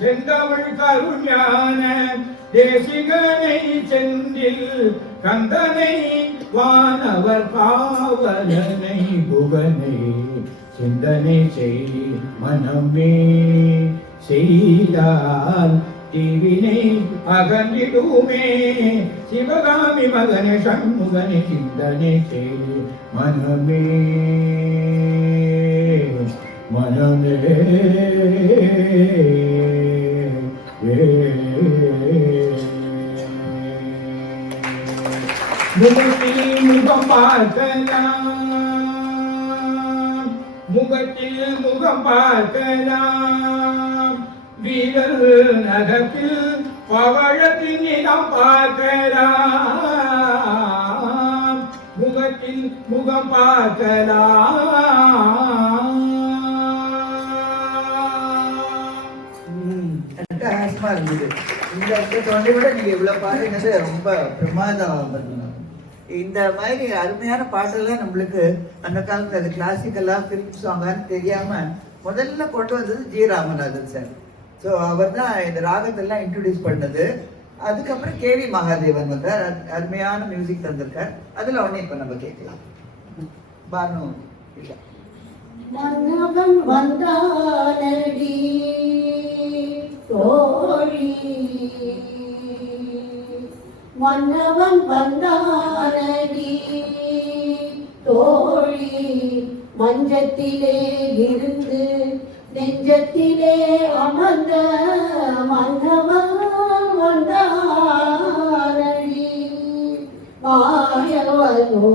செந்தமிழ் கருஞான தேசிகனை செந்தில் கந்தனை வானவர் காவலனை புகனை சிந்தனை செய் மனமே செய்தால் தீவினை அகன்றிடுமே சிவகாமி மகனை சண்முகனை சிந்தனை செய் மனமே மனமே முகத்தில் முகம் பார்க்கலாம், முகத்தில் முகம் பார்க்கலாம், வீரர் நகத்தில் பவழத்தின் இடம் பார்க்கலாம், முகத்தில் முகம் பார்க்கலாம். அட்டகாசமா இருந்தது. இந்த இடத்தை விட நீங்க இவ்வளவு பாருங்கிறது ரொம்ப பிரமாதம் பண்ணணும். இந்த மாதிரி அருமையான பாட்டெல்லாம் நம்மளுக்கு அந்த காலத்துல அது கிளாசிக்கலா பிலிம் சாங்கான்னு தெரியாம முதல்ல கொண்டு வந்தது ஜி ராமநாதன் சார். ஸோ அவர் தான் இந்த ராகத்தெல்லாம் இன்ட்ரடியூஸ் பண்ணது. அதுக்கப்புறம் கேவி மகாதேவன் வந்தார், அருமையான மியூசிக் தந்திருக்கார். அதுல ஒண்ணு இப்ப நம்ம கேட்கலாம். பானு இல்ல மன்னவன் வந்தானடி தோழி, மன்னவன் வந்தானடி தோழி, மஞ்சத்திலே இருந்து நெஞ்சத்திலே அமர்ந்த மன்னவன் வந்தானடி, மாயவனோ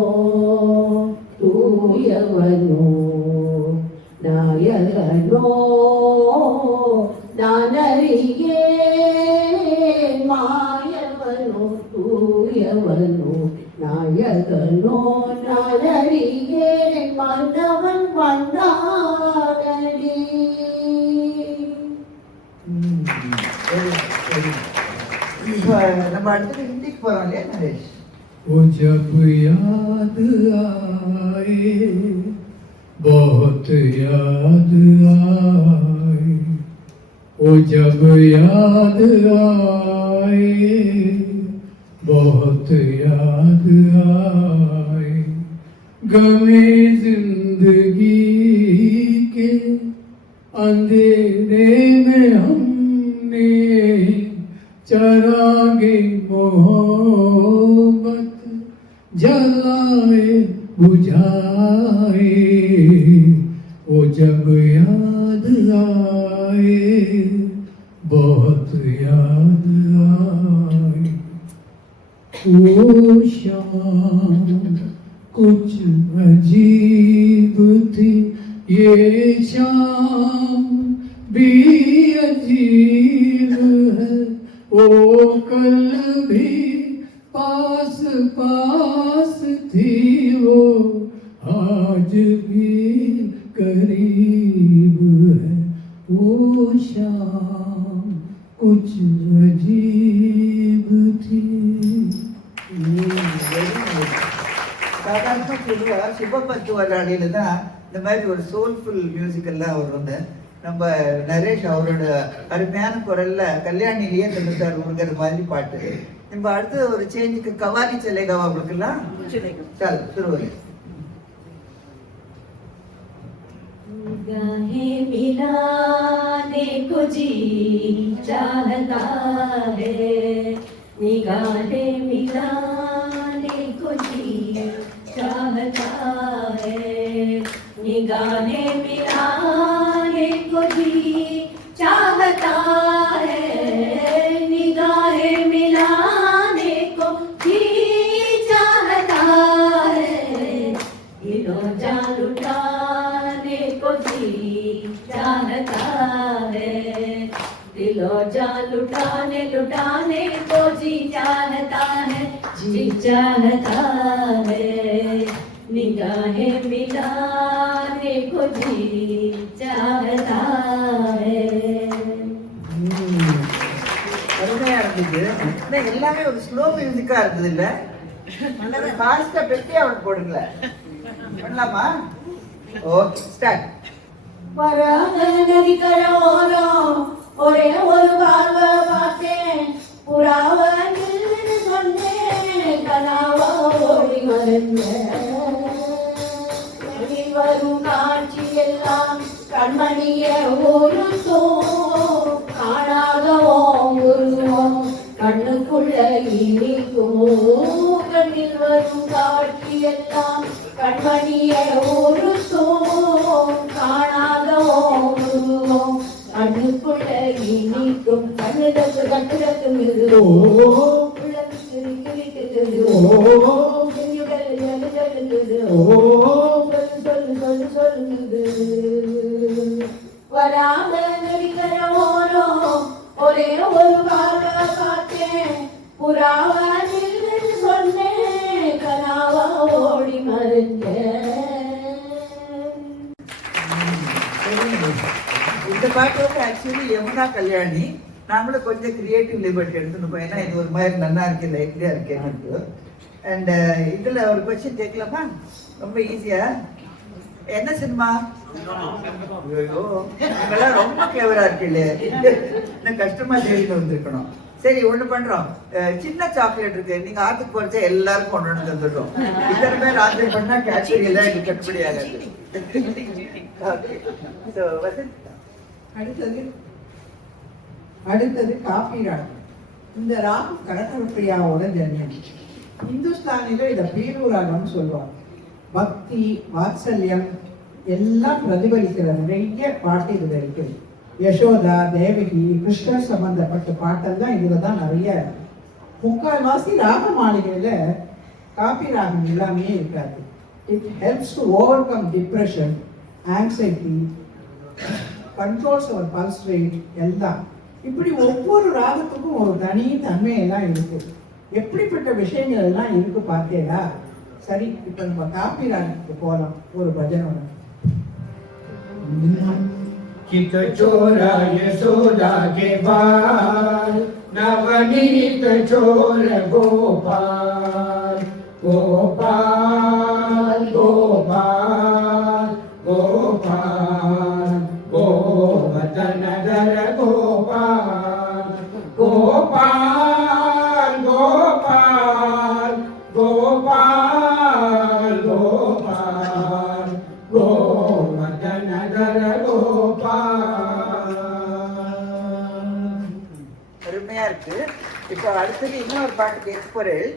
தூயவனோ நாயகனோ நானறியேன், மாயவனோ தூயவனோ நாயகனோ நானறியேன், மன்னவன் வந்தானடி. இப்ப நம்ம அடுத்தது ஹிந்திக்கு போறோம் இல்லையா நரேஷ்? वो जब याद आए बहुत याद आए, वो जब याद आए बहुत याद आए, गमे जिंदगी के अंधेरे में हमने चरागे मोहब्बत जलाए बुझाए, वो जब याद आए बहुत याद आए, वो शाम कुछ अजीब थी, ये शाम भी अजीब है, वो कल भी पास पास थी, वो आज भी करीब है, वो शाम कुछ अजीब थी. சாதாரணமா சொல்லுவா சிவபத்து வராடியில தான் இந்த மாதிரி ஒரு சோல்ஃபுல் மியூசிக்கெல்லாம் வரும்னு. நம்ம நரேஷ் அவரோட அருமையான குரல்ல கல்யாணிலேயே தந்துட்டார் உருகிற மாதிரி பாட்டு. நம்ம அடுத்து ஒரு சேஞ்சுக்கு கவாலி செல்லேகாவா அவங்களுக்குலாம் சால் திருவரை. निगाहें मिलाने को जी चाहता है, निगाहें मिलाने को जी चाहता है, निगाहें मिलाने को जी चाहता है, निगाहें मिलाने को जी चाहता है, दिलों जान लुटाने को जी चाहता है, दिलों जान लुटाने लुटाने को जी चाहता है, जी चाहता है, निगाहें मिलाने को जी चाहता है. அருமையா இருந்தது. எல்லாமே ஒரு ஸ்லோ மியூசிக்கா இருக்குது இல்ல? ஃபாஸ்டா பெட்டி அவன் போடுங்கள பண்ணலாமா? Okay start. வராத நதி கரோரோ ஒரே ஒரு பார்வை பார்த்தேன், புறாவை நில்லுன்னு சொன்னேன், கனாவா ஓடி மறந்தேன், வரும் காட்சி எல்லாம் கண்மணிய ஒருத்தோம், காணாத உருவம் கண்ணுக்குள்ள இனிக்கும், கண்ணில் வரும் காட்சி எல்லாம் கண்மணிய ஒருத்தோம், காணாத உருவம் கண்ணுக்குள்ள இனிக்கும், கண்ணுக்கு கட்டுறக்கு மிருதோ வராம நடிக்கிற ஓரோ ஒரே ஒரு பார்வை பார்த்தேன், புறாவா நில்லுன்னு சொன்னேன், கனாவா ஓடி மறைஞ்சேன். இந்த பாட்டு வந்து ஆக்சுவலி யமுனா கல்யாணி. நாங்களும் கொஞ்சம் கிரியேட்டிவ் லிபர்ட்டி எடுத்துருப்போம், ஏன்னா இது ஒரு மாதிரி நல்லா இருக்கு, லைட்லியா இருக்கேன்னு. அண்ட் இதுல ஒரு கொஸ்டின் கேட்கலாமா? ரொம்ப ஈஸியா. என்ன சினிமா? ஐயோ, நீங்கெல்லாம் ரொம்ப கிளவரா இருக்கீங்களே, இன்னும் கஷ்டமா தேடிட்டு வந்திருக்கணும். சரி ஒண்ணு பண்றோம், சின்ன சாக்லேட் இருக்கு, நீங்க ஆத்துக்கு போறச்ச எல்லாருக்கும் ஒண்ணு தந்துடுறோம். இத்தனை பேர் ஆன்சர் பண்ணா கேட்சரி எல்லாம் இது கட்டுப்படி ஆகாது. ஓகே, சோ அடுத்தது காபி ராகம். இந்த ராகம் கனகப்பிரியாவோட ஜன்யம். இந்துஸ்தானில இதை பீரு ராகம்னு சொல்லுவாங்க. பக்தி, வாத்சல்யம் எல்லாம் பிரதிபலிக்கிற நிறைய பாட்டு இதுல இருக்குது. யசோதா, தேவகி, கிருஷ்ணர் சம்பந்தப்பட்ட பாட்டெல்லாம் இதுல தான் நிறைய. முக்கால்வாசி ராக மாளிகையில காபி ராகம் எல்லாமே இருக்காது. It helps to overcome depression, anxiety, controls our pulse rate எல்லாம். இப்படி ஒவ்வொரு ராகத்துக்கும் ஒரு தனி தன்மையெல்லாம் இருக்கு. எப்படிப்பட்ட விஷயங்கள் எல்லாம் இருக்கு பார்த்தேடா. சரி, இப்ப நம்ம காபி ராகத்துக்கு போகலாம் ஒரு பஜனோட. चित चोरा यशोदा के बाल, नवनीत चोर गोपाल, गोपाल गोपाल गोपाल, गोवर्धन धर गोपाल, गोपाल गोपाल गोपाल गोपाल, गोवर्धन धर அருமையா இருக்கு. இப்போ அடுத்தது இன்னொரு பாட்டு கேட்க போறேன்.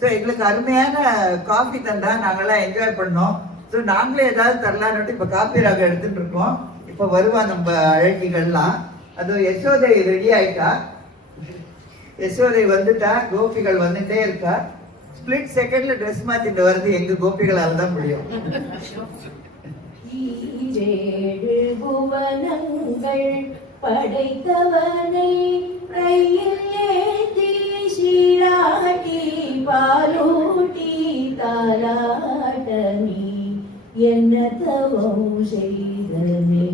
ஸோ எங்களுக்கு அருமையான காஃபி தந்தா நாங்கெல்லாம் என்ஜாய் பண்ணோம். ஸோ நாங்களே ஏதாவது தரலான்னு இப்போ காஃபி ராகம் எடுத்துட்டு இருக்கோம். இப்போ வருவா நம்ம அழகிகள்லாம். அது யசோதை ரெடி ஆயிட்டா, யசோதை வந்துட்டா, கோபிகள் வந்துட்டே இருக்கா. ஸ்பிளிட் செகண்ட்ல ட்ரெஸ் மாத்திட்டு வருது எங்க கோபிகளால் தான் முடியும். ஈரேழு புவனங்கள் படைத்தவனை ரயில் ஏற்றி சீராட்டி பாலூட்டி தாலாட்டனி என்ன தவம் செய்தனே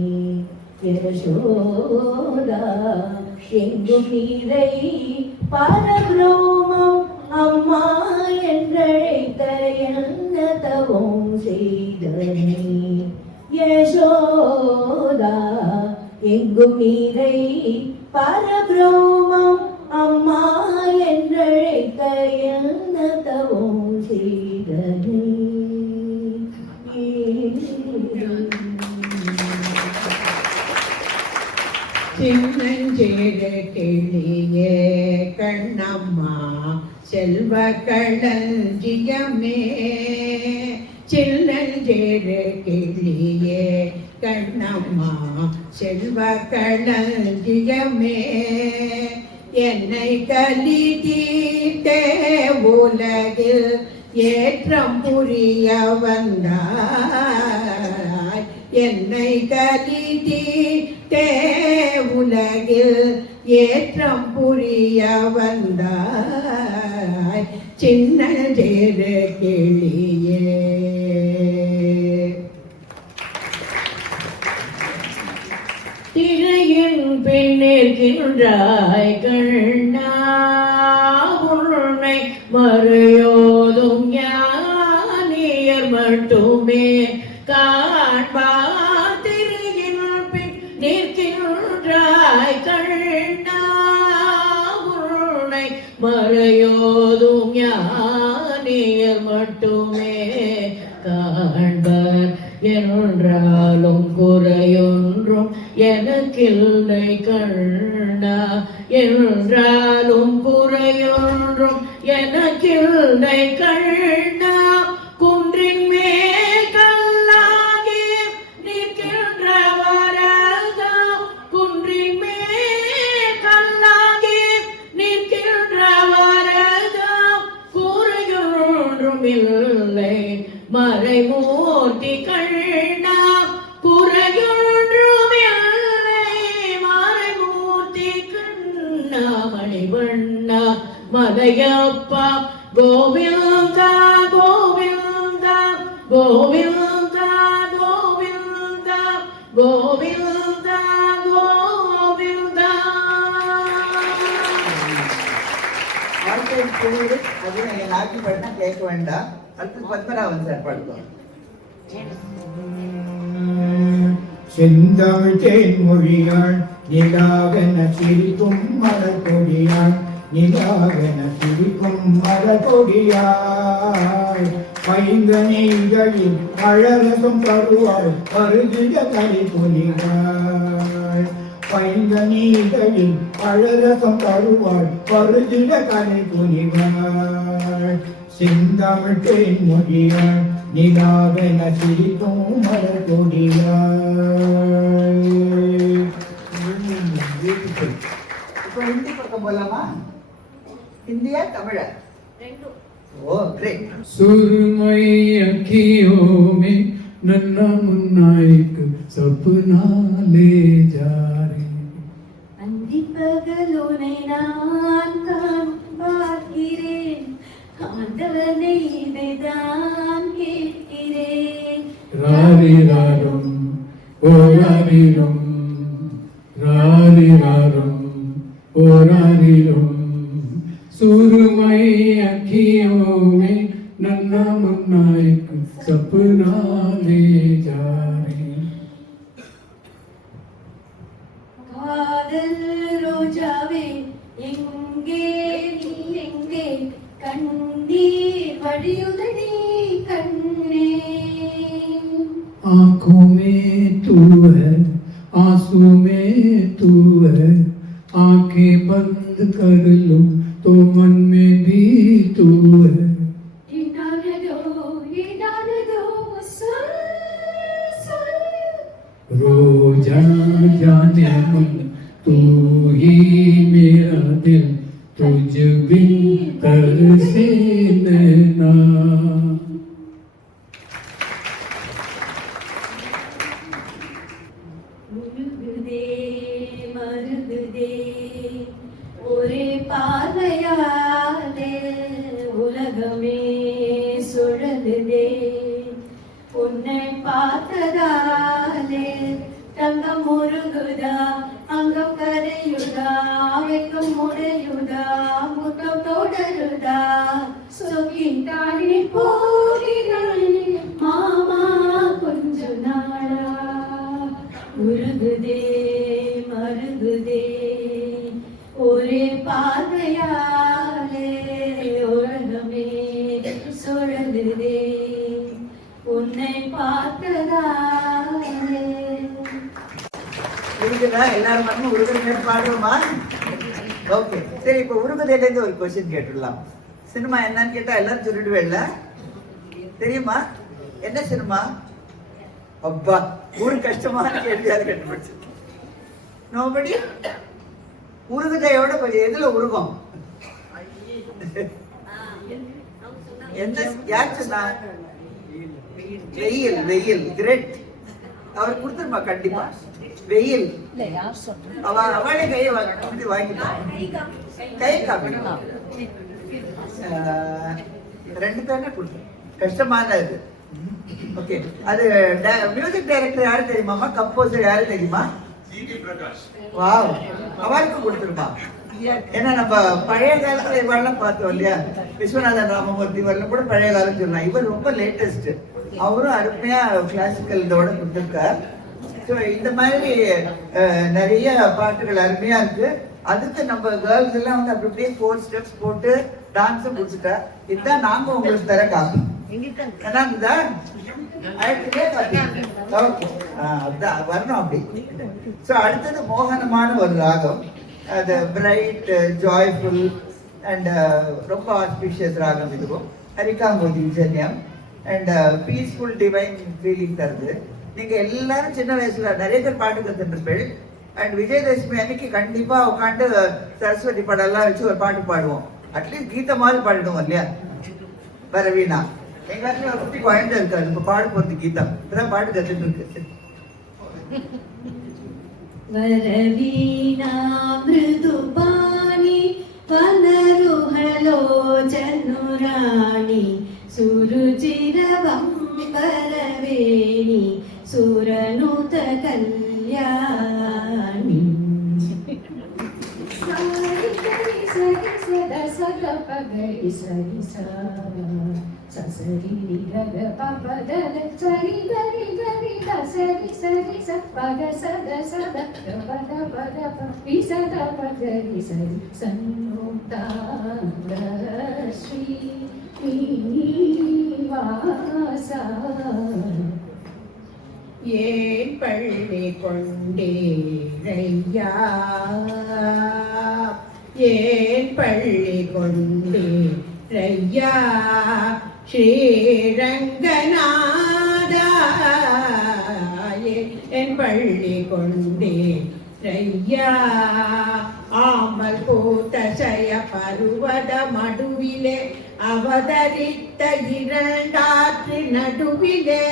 யசோதா எங்கும் நீரை பரபிரமம் அம்மா என்றழைத்த என்ன தவம் செய்தனே யசோதா எங்கும் நீரை பரபிரமம் அம்மா என்றழைத்த என்ன தவம் செய்தனே. சின்னஞ்சேரு கிளியே கண்ணம்மா செல்வ களஞ்சியமே, சின்னஞ்சேரு கிளியே கண்ணம்மா செல்வ களஞ்சியமே, என்னை கலி தீர்த்தே உலகில் ஏற்றம் புரிய வந்தாய், என்னை கலி தீர்த்தே உலகில் ஏற்றம் புரிய வந்தாய், சின்னஞ்சேரு கிளியே. திரையின் பின்னிருக்கின்றாய் கண்ணா, உன்னை மறையோதும் ஞானியர் மட்டுமே காண்பார். திரையின் பின் நிற்கின்றாய் கண்ணா, உன்னை மறையோதும் ஞானியர் மட்டுமே காண்பார். என்றாலும் குறையொன்றும் எனக்கில்லை கண்ணா, என்றாலும் குறையொன்றும் எனக்கில்லை கண்ணா, குன்றின் மேல் கல்லாகி நிற்கின்ற வரதா, குன்றின் மேல் கல்லாகி நிற்கின்ற வரதா, குறையொன்றும் இல்லை மறைமூர்த்தி கண்ணா, குறையொன்றும் இல்லை மறைமூர்த்தி கண்ணா, மணிவண்ணா மலையப்பா கோவிந்தா கோவிந்தா கோவிந்தா கோவிந்தா கோவிந்தா கோவிந்தா. அது என் நாட்டி பாடினா கேட்க வேண்டாம். அடுத்து பத்மநாபன் சார் பாடுவோம். செந்தமிழ் தேன்மொழியாள் நிலாவென சிரிக்கும் மலர் கொடியாள், நிலாவென சிரிக்கும் மலர்கொடியாய் பைங்கனிகளில் அழரசம் தருவாய் பருகிய கலை பொலிவாய் பைங்கனிகளில் அழரசம் தருவாய் பருகிய கலை பொலிவாய் செந்தமிழ் தேன் மொழியாய் நிலாவென சிரிக்கும் மலர்கொடியாய். Beautiful. இப்போ ஹிந்தி பக்கம் போலாமா? हिंदिया तमिल ओ ग्रेट सुरमई अखियों में नन्ना मुन्ना एक सपना ले जा रे அந்திப்பகலோனை நான் பார்க்கிறேன் ஆண்டவனை இதைதான் கேட்கிறேன் रारी रारम ओ रारी रम रारी रारम ओ रारी रम सुरमई अखियों में नन्ना मुन्ना एक सपना ले जा रे காதல் ரோஜாவே எங்கே நீ எங்கே கண்ணீர் வழியுதடி கண்ணே आंखों में तू है आंसू में तू है आंखें बंद कर लो तो मन में भी तू है இடானதோ சொல் சொல் रोजा जाने मन तू ही मेरा दिल तुझ बिन तरसे नैना முழுகுதே மருகுதே ஒரே பார்வையாலே உலகமே சுழலுதே உன்னை பார்த்ததாலே தங்கம் முருகுதா அங்கம் கரையுதா வெக்கம் முடையுதா முத்தம் தொடருதா சொக்கின்றானே போகிறானே மாமா கொஞ்ச நாளா உருகுதே மருகுதே ஒரே பார்வையாலே உலகமே சுழலுதே உன்னை பார்த்ததாலே உருகுதா எல்லாரும் வந்து உருகுற பாடுவோமா ஓகே சரி இப்போ உருகுதையில இருந்து ஒரு क्वेश्चन கேட்டுடலாம் சினிமா என்னன்னு கேட்டா எல்லாரும் சொல்லிடுவேல்ல தெரியுமா என்ன சினிமா அப்பா ஒரு கஷ்டமான கேள்வியாக கண்டுபிடிச்சு நோபடி உருகுதையோட கொஞ்சம் எதுல உருகும் என்ன யார் சொன்னா வெயில் வெயில் கிரேட் அவர் கொடுத்துருமா கண்டிப்பா வெயில் அவளே கையை வாங்கிட்டான் கை காப்பி ரெண்டு தானே கொடுத்தேன் கஷ்டமான இது ஓகே அது மியூசிக் டைரக்டர் யாரு தெரியுமாமா கம்போசர் யாரு தெரியுமா வாவ் அவருக்கு கொடுத்துருமா ஏன்னா நம்ம பழைய காலத்துல இவரெல்லாம் பார்த்தோம் இல்லையா விஸ்வநாதன் ராமமூர்த்தி இவரெல்லாம் கூட பழைய காலம் சொல்லலாம் இவர் ரொம்ப லேட்டஸ்ட் அவரும் அருமையா கிளாசிக்கல் இதோட கொடுத்துருக்கார் ஸோ இந்த மாதிரி நிறைய பாட்டுகள் அருமையா இருக்கு அதுக்கு நம்ம கேர்ள்ஸ் எல்லாம் வந்து அப்படி அப்படியே 4 ஸ்டெப்ஸ் போட்டு டான்ஸும் முடிச்சுட்டா இதுதான் நாங்க உங்களுக்கு தர காப்பி என்னங்குதா அதான் வரணும் அப்படி ஸோ அடுத்தது மோகனமான ஒரு ராகம் அது பிரைட் ஜாய்ஃபுல் அண்ட் ரொம்ப ஆஸ்பிஷியஸ் ராகம் இதுவும் ஹரிகாம்போதி ஜன்யம் அண்ட் பீஸ்ஃபுல் டிவைன் ஃபீலிங் தருது நீங்க எல்லாரும் சின்ன வயசுல நிறைய பேர் பாட்டு கத்துருப்பீள் அண்ட் விஜயதசமி அன்னைக்கு கண்டிப்பா உட்காந்து சரஸ்வதி படம்லாம் வச்சு ஒரு பாட்டு பாடுவோம் அட்லீஸ்ட் கீதமாவது பாடிடுவோம் இல்லையா வரவீணா எங்க இடத்துல ஒரு குட்டி குழந்தை இருக்காது இப்ப பாடு போறது கீதம் இப்பதான் பாட்டு கத்துட்டு இருக்கு वरवीणा मृदुपाणि वनरुहलोचनुराणि सुरुचिरवम्बरवेणि सुरनुत कल्याणि सरि सरि सदा सदा पगरि सरि सा सा சரி நிரக பபத சரி தரி தரி த சரி சரி ச பக சத சத பத பத பி சத பகரி சரி சன்னுதார ஸ்ரீ நீவாசா ஏன் பள்ளி கொண்டேரையா ஏன் பள்ளி கொண்டேரையா ஸ்ரீரங்கநாதா என் பள்ளி கொண்டேரையா ஆமல் பூத்தசய பருவத மடுவிலே அவதரித்த இரண்டாற்று நடுவிலே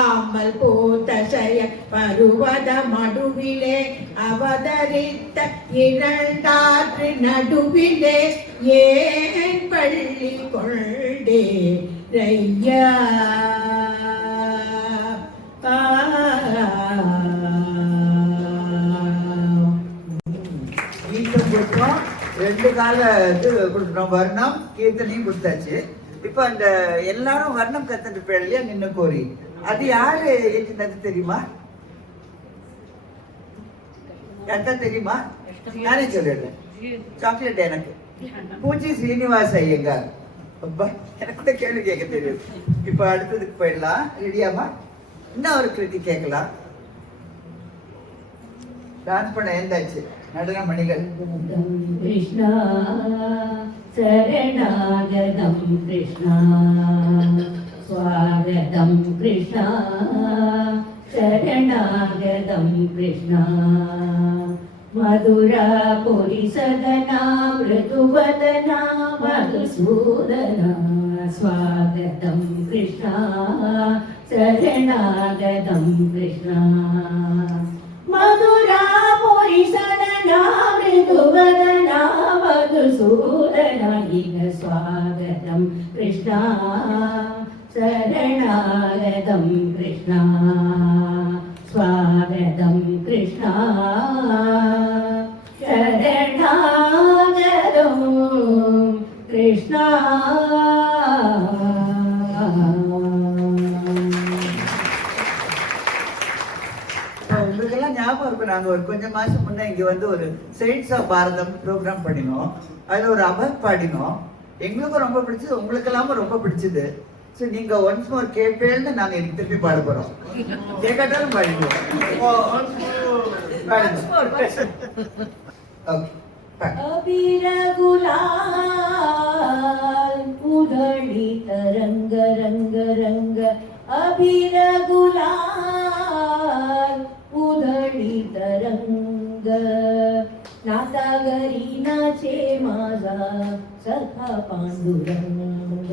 ஆமல் பூத்தசய பருவத மடுவிலே அவதரித்த இரண்டாற்று நடுவிலே ஏன் பள்ளி கொண்டே ரையா கீர்த்தம் கொடுத்தோம், 2 கால இது கொடுத்துட்டோம், வர்ணம் கீர்த்தனையும் கொடுத்தாச்சு. இப்போ அந்த எல்லாரும் வர்ணம் கத்துட்டு போயிட இல்லையா நின்று கோரி, அது யாரு ஏற்றினது தெரியுமா? யாருக்கா தெரியுமா? நானே சொல்லிடுறேன். சாக்லேட் எனக்கு பூச்சி ஸ்ரீனிவாச ஐயங்கார். அப்பா எனக்கு கூட கேள்வி கேட்க தெரியும். இப்போ அடுத்ததுக்கு போயிடலாம். ரெடியாமா? இன்னும் ஒரு கிருதி கேட்கலாம். டான்ஸ் பண்ண எழுந்தாச்சு. நடன மணிகள். கிருஷ்ணா சரணாகதம் கிருஷ்ணா ஸ்வாகதம் கிருஷ்ணா சரணாகதம் கிருஷ்ணா மதுரா புரி சதனா மிருதுவதனா மதுசூதனா ஸ்வாகதம் கிருஷ்ணா சரணாகதம் கிருஷ்ணா மதுரா புரி சதனா மிருதுவதனா மதுசூதனா ஸ்வாகதம் கிருஷ்ணா சரணாகதம் கிருஷ்ணா ஸ்வாகதம் கிருஷ்ணா சரணாகதம் கிருஷ்ணா. உங்களுக்கெல்லாம் ஞாபகம் இருக்கும், நாங்கள் ஒரு கொஞ்சம் மாசம் முன்னே இங்கே வந்து ஒரு சயின்ஸ் ஆஃப் பாரதம் ப்ரோக்ராம் பண்ணினோம். அதில் ஒரு அபர் பாடினோம். எங்களுக்கும் ரொம்ப பிடிச்சது, உங்களுக்கெல்லாமும் ரொம்ப பிடிச்சது. ஸோ நீங்கள் ஒன்ஸ் மோர் கேட்பேன்னு நாங்கள் எனக்கு திருப்பி பாட போகிறோம். கேட்காட்டாலும் பாடிடுவோம். அபிரகுலால் புதழி தரங்க ரங்க ரங்க அபிரகுலால் புதழி தரங்க नातागरी नाचे माझा सखा पांडुरंग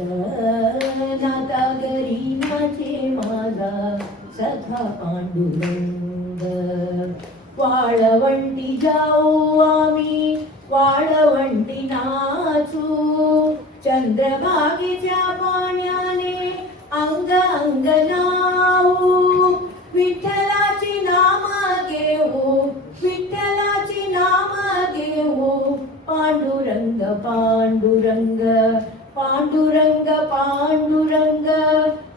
नातागरी नाचे माझा सखा पांडुरंग वाळवंटी जाऊ आम्ही वाळवंटी नाचू चंद्रभागेच्या पाण्याने अंग अंग नाऊ विठ्ठलाची नाम घेऊ विठ्ठलाची नाम घेऊ पांडुरंग पांडुरंग पांडुरंग पांडुरंग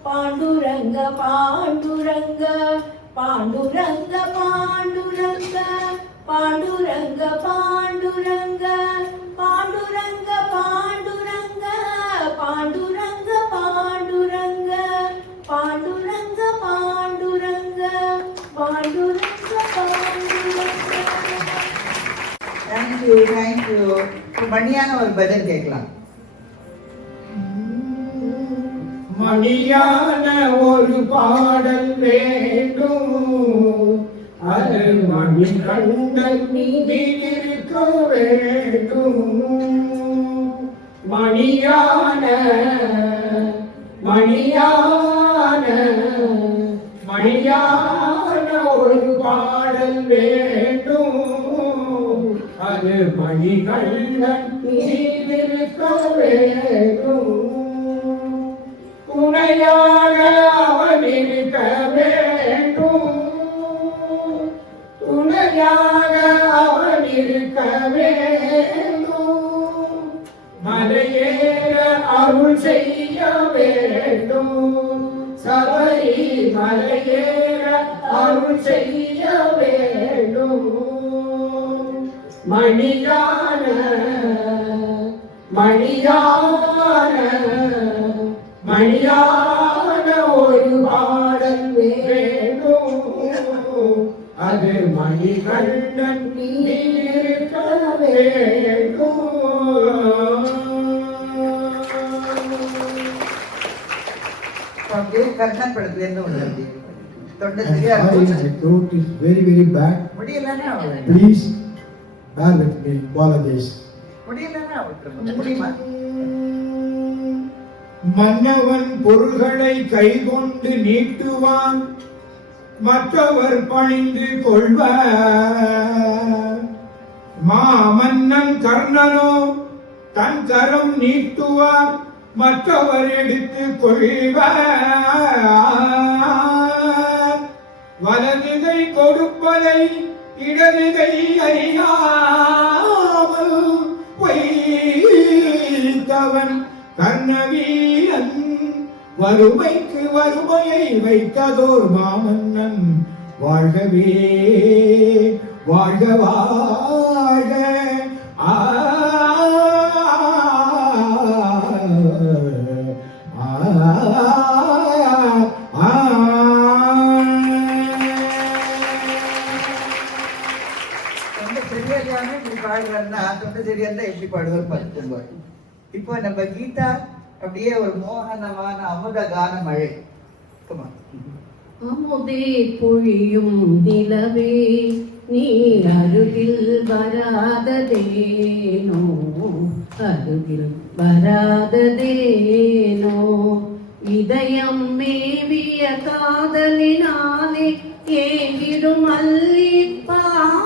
पांडुरंग पांडुरंग पांडुरंग पांडुरंग पांडुरंग पांडुरंग पांडुरंग पांडुरंग पांडुरंग पांडुरंग पांडुरंग पांडुरंग पांडुरंग पांडुरंग. Thank you thank you. மணியான ஒரு பதில் கேட்கலாம். மணியான ஒரு பாடல் வேண்டும், அது மணிகண்டன் மீதிருக்க வேண்டும். மணியான மணியான மணியான ஒரு பாடல் வேண்டும், அது மணிகண்டன் மீதிருக்க வேண்டும். துணையாக அவன் இருக்க வேண்டும், துணையாக அவன் இருக்க வேண்டும். மலையேற அருள் செய்ய வேண்டும். மலையேற அருள் செய்ய வேண்டும். மணியான மணியான மணியான ஒரு பாடல் வேண்டும். அது மணிகண்டன் நீர்க்க வேண்டும். அப்படியே கர்ணன் படத்துல இருந்து ஒண்ணு தொண்டை சரியா My இருக்கும். throat is very, very bad. முடியலன்னா அவ்வளவு. Please bear with me. Apologize. முடியலன்னா விட்டுருங்க. முடியுமா? மன்னவன் பொருள்களை கைகொண்டு நீட்டுவான், மற்றவர் பணிந்து கொள்வார். மாமன்னன் கர்ணனோ தன் கரம் நீட்டுவார், மற்றவர் எடுத்து கொள்வார். வலதுகை கொடுப்பதை இடதுகை அறியாமல் வைத்தவன் கர்ணவீரன். வறுமைக்கு வறுமையை வைத்ததோர் மாமன்னன். வாழ்கவே வாழ்க வாழ்க. ஆ தொண்டை சரியாகாம இப்படி பாடுவாருன்னா தொண்டை சரியா இருந்தா எப்படி பாடுவார் பார்த்துக்கோங்க. இப்போ நம்ம கீதா அப்படியே ஒரு மோகனமான அமுத கான மழை. Come on. அமுதே பொழியும் நிலவே நீ அருகில் வராததேனோ, அருகில் வராததேனோ. இதயம் மேவிய காதலினாலே ஏங்கிடும் அல்லிப்பாராய்.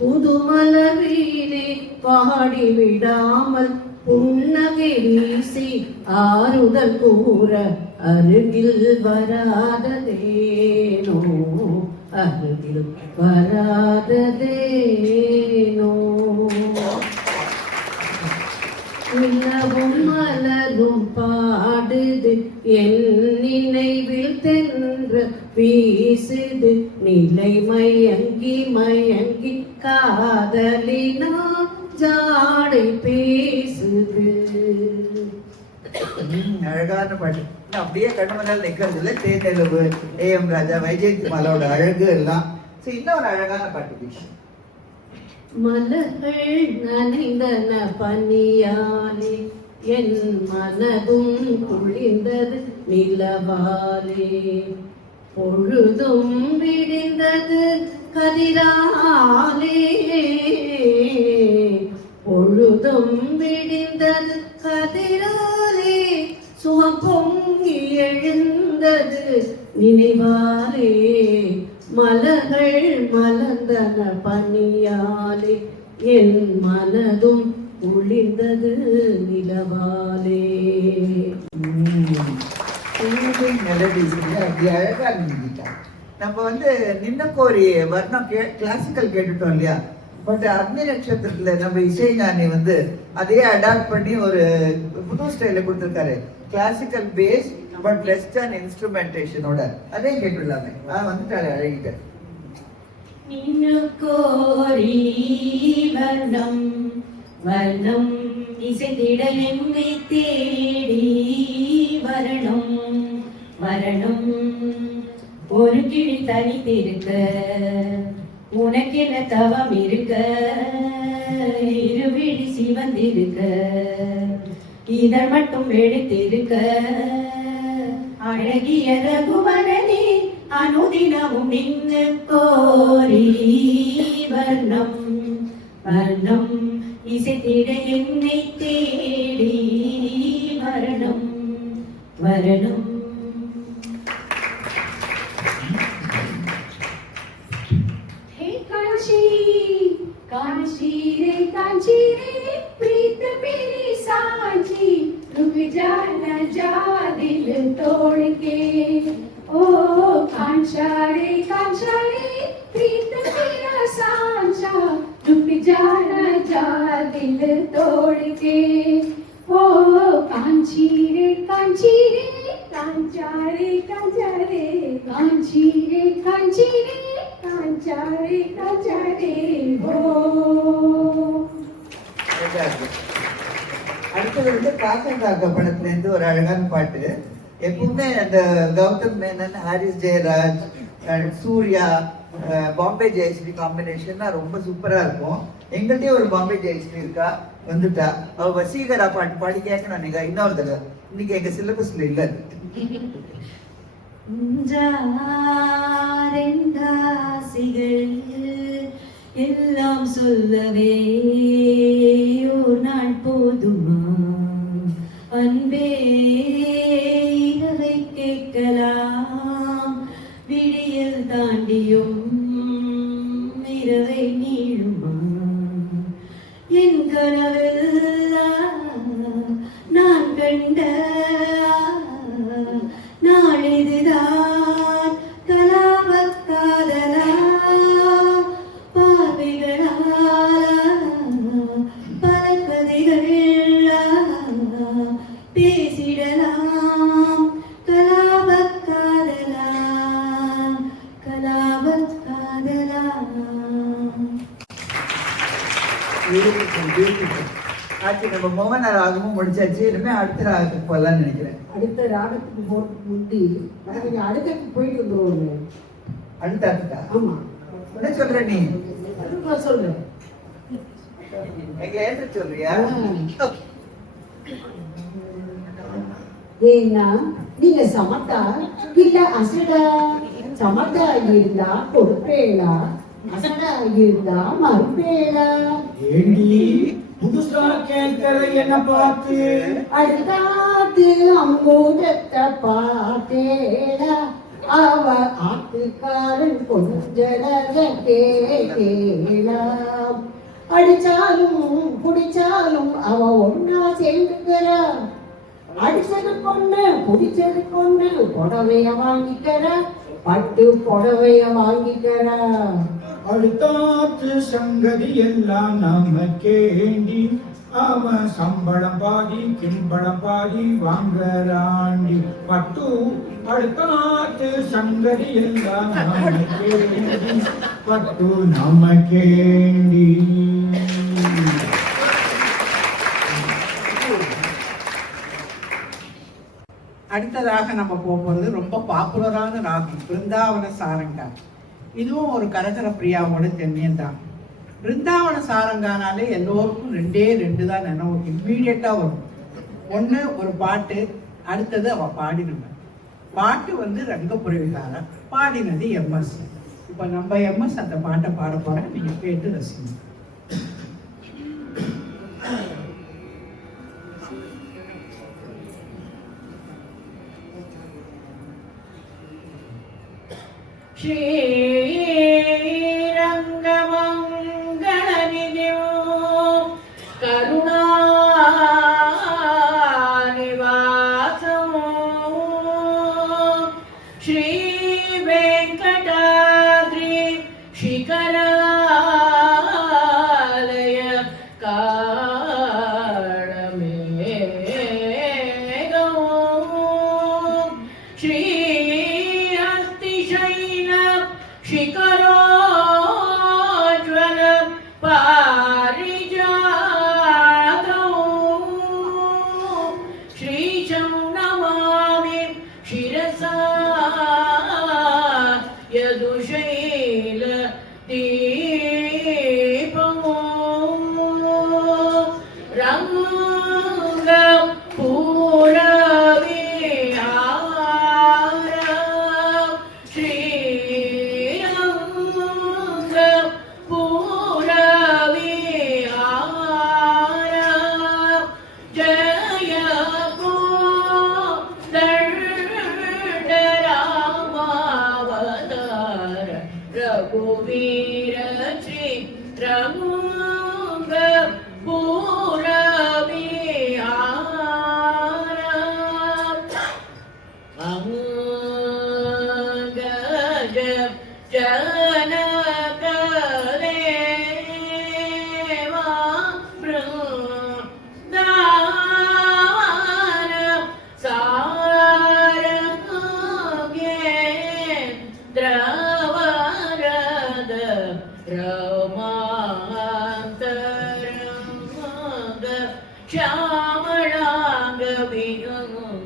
புதுமலர் வீரே பாடிவிடாமல் புன்னகை வீசி ஆறுதல் கூற அருகில் வராததேனோ, அருகில் வராததேனோ. நிலவும் மலரும் பாடுது என் நினைவில் தென்ற வீசுது. நிலை மயங்கி மயங்கி காதலினா ஜாடை பேசுது. அழகான பாட்டு. நான் அப்படியே கண்மணல் நிக்கிறது இல்லை. தேனிலவு, ஏஎம் ராஜா, வைஜெயந்திமாலோட அழகு எல்லாம். சரி, இன்னொரு அழகான பாட்டு please. மலர்கள் நனைந்தன பனியாலே என் மனதும் குளிர்ந்தது நிலவாலே. பொழுதும் விடிந்தது கதிராலே, பொழுதும் விடிந்தது கதிராலே. சுகம் பொங்கி எழுந்தது நினைவாலே. மலர்கள் மலர்ந்தன பனியாலே என் மனதும் குளிர்ந்தது நிலவாலே. மெலடி அப்படி அழகா இருந்துட்டா. நம்ம வந்து நின்னக்கோரி வர்ணம் கிளாசிக்கல் கேட்டுட்டோம் இல்லையா? பட் அக்னி நட்சத்திரத்துல நம்ம இசைஞானி வந்து அதையே அடாப்ட் பண்ணி ஒரு புது ஸ்டைல கொடுத்துருக்காரு. கிளாசிக்கல் பேஸ் பட் வெஸ்டர்ன் இன்ஸ்ட்ருமெண்டேஷனோட. அதே கேட்டுடலாமே. வந்துட்டாரு அழகிட்ட. நின்னுக்கோரி வர்ணம் வர்ணம் இசைத்திட என்னை தேடி வரணும் வரணும். ஒரு கிளி தனித்திருக்க உனக்கென தவம் இருக்க, இருவிழி சிவந்திருக்க, இதழ் மட்டும் வெடித்திருக்க. அழகிய ரகுவரனே அனுதினமும் நின்னு கோரி வர்ணம் வர்ணம் இசைத்திட என்னை தேடி வரணும் வரணும். हे कांची कांची रे प्रीत मेरी सांची, रुक जा न जा दिल तोड़ के. ओ कांचा रे प्रीत मेरा सांचा, रुक जा न जा दिल तोड़ के. ओ कांची रे कांचा रे காஞ்சி ரே காஞ்சாரே காஞ்சாரே ஓ. அடுத்தது வந்து காக்கா படத்துல இருந்து ஒரு அழகான பாட்டு. எப்பவுமே அந்த கௌதம் மேனன், ஹாரிஸ் ஜெயராஜ், சூர்யா, பாம்பே ஜெயஸ்ரீ காம்பினேஷன் ரொம்ப சூப்பரா இருக்கும். எங்கள்கிட்டயே ஒரு பாம்பே ஜெயஸ்ரீ இருக்கா, வந்துட்டா. அவ வசீகரா பாட்டு பாடி கேட்கணும் நீங்க இன்னொரு தடவை. இன்னைக்கு எங்க சிலபஸ்ல இல்ல. எல்லாம் சொல்லவே ஒரு நாள் போதுமா அன்பே, இரவை கேட்கலாம் விடியல் தாண்டியும் இரவை நீளுமா, என் கனவெல்லாம் நான் கண்ட நாளிதுதான் கலாவ காதலா, பார்வைகளால் பல கதைகள் பேசிடலாம், கலாவ காதலா கலாவ காதலா. ஆச்சு, நம்ம மோகன ராகமும் முடிச்சாச்சு. இனிமே அடுத்த ராகத்துக்கு போகலாம்னு நினைக்கிறேன். அடுத்த ராகத்துக்கு போறதுக்கு முந்தி நீங்க அடுத்ததுக்கு போயிட்டு வந்துருவோம். அடுத்தா? ஆமா, என்ன சொல்ற நீ? நான் சொல்றேன். எங்க ஏற்ற சொல்றியா? ஏன்னா நீங்க சமத்தா இல்ல அசடா? சமத்தா இருந்தா கொடுப்பேளா, அசடா இருந்தா மறுப்பேளா? ஏண்டி புதுசா கேட்கற என்ன பார்த்து? அடுத்தாத்து அம்பூதத்தை பார்த்தேளா, அவ ஆத்துக்காரன் கொஞ்சடக கேட்கலாம். அடிச்சாலும் குடிச்சாலும் அவ ஒன்னா சேர்ந்துக்கிறா, அடிச்சது கொண்டு குடிச்சது கொண்டு புடவைய வாங்கிக்கிறா, பட்டு புடவைய வாங்கிக்கிறா. அடுத்தாத்து சங்கதி எல்லாம் நமக்கேண்டி, அவன் சம்பளம் பாதி கிம்பளம் பாதி வாங்கறாண்டி. பட்டு அடுத்தாத்து சங்கதி எல்லாம் நமக்கேண்டி, பட்டு நமக்கேண்டி. அடுத்ததாக நம்ம போகிறது ரொம்ப பாப்புலரான ராகம் பிருந்தாவன சாரங்கா. இதுவும் ஒரு கரகர பிரியாவோட தென்னியம் தான். பிருந்தாவன சாரங்கானாலே எல்லோருக்கும் ரெண்டு தான் நினைவு இம்மீடியட்டா வரும். ஒன்று ஒரு பாட்டு, அடுத்தது அவ பாடினவன். பாட்டு வந்து ரங்கபுரவிகாரா, பாடினது எம்எஸ். இப்போ நம்ம எம்எஸ் அந்த பாட்டை பாட போறேன், நீங்க கேட்டு ரசிங்க. ஸ்ரீரங்கமங்களநிதியோ கருணாநிவாசமோ ஸ்ரீ வெங்கடாத்ரி சிகராலய காணமேகோ ஸ்ரீ शिखरोज्ज्वल पारिजातौ श्रीशं नमामि शिरसा यदुशैल दीपो रंग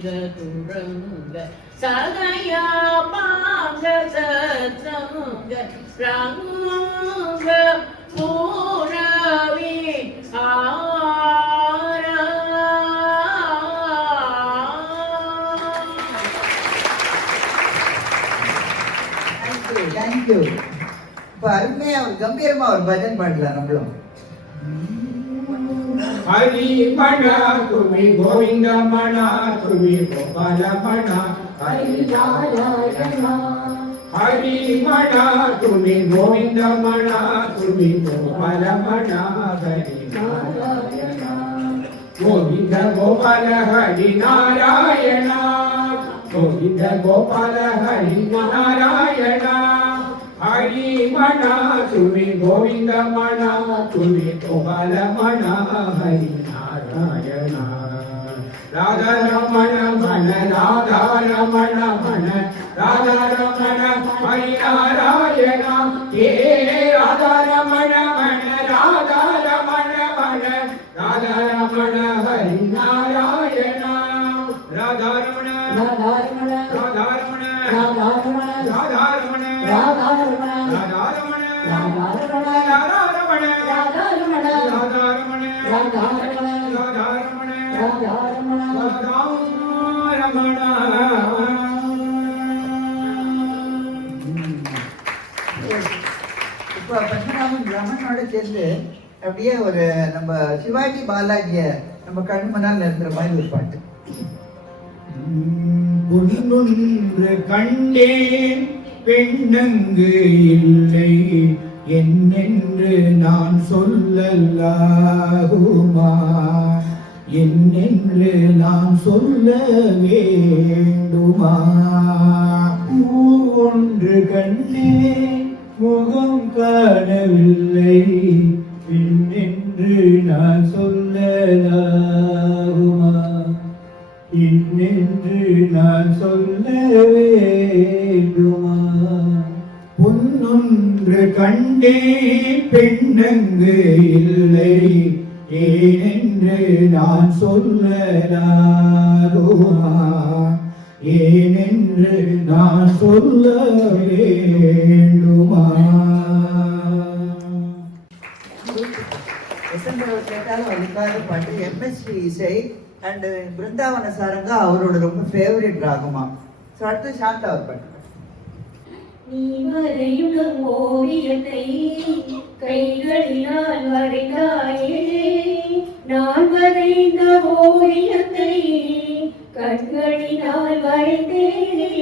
துரங்க சதயா பாங்க சத்ரங்க ரங்க பூரவி தேங்க்யூ. இப்போ அருமையா ஒரு கம்பீரமா ஒரு பஜன் பாடலாம் நம்மளும். ஹரி மணா துமி கோவிந்த மணா துமி கோபால மணா ஹரி நாராயணா. ஹரி மணா துமி கோவிந்த மணா துமி கோபால மணா ஹரி நாராயணா. கோவிந்த கோபால ஹரி நாராயணா. கோவிந்த கோபால ஹரி நாராயணா. ஹரி மணா துமி கோவிந்த மணா துமி கோபால மணா ஹரி நாராயணா. ராதா ரமண மண ராதா ரமண மண ராதா ரமண ஹரி நாராயணா. ஏ ராதா ரமண மண ராதா ரமண மண ராதா ரமண ஹரி நாராயணா. ராதா ரமண ராதா ரமண ராதா ரமண ராதா ரமண ராதா ரமண ராதா ரமண ராதா ரமண ராதா ரமண ராதா ரமண ராதா ரமண ராதா ரமண ராதா ரமண ராதா ரமண ராதா ரமண ராதா ரமண. இப்போ பத்மநாபன் ரமணோட சேர்ந்து அப்படியே ஒரு நம்ம சிவாஜி பாலாஜிய நம்ம கண்மனால் நிறுத்துற மாதிரி ஒரு பாட்டு. பொன்னொன்று கண்டேன் பெண்ணங்கு இல்லை என்னென்று நான் சொல்லலாகுமா. என்னென்று நான் சொல்ல வேண்டுமா. பூ ஒன்று கண்டேன் முகம் காணவில்லை என்னென்று நான் சொல்லலாகுமா. இன்னென்று நான் சொல்ல வேண்டுமா. பொன்னொன்று கண்டே பெண்ணங்கு இல்லை ஏனென்று நான் சொல்லலாகுமா. ஏனென்று நான் சொல்ல வேண்டுமா. கேட்டாலும் அதுக்காக பாட்டு. எம்எஸ்வி இசை அண்ட் பிருந்தாவன சாரங்கா அவரோட ரொம்ப ஃபேவரட் ராகமா. ஸோ அடுத்து சாந்தா அவர் பாட்டு. நீ வரையும் ஓவியத்தை கைகளினால் வரைந்தாயே. நான் வரைந்த ஓவியத்தை கண்களினால் வரைந்தேனே.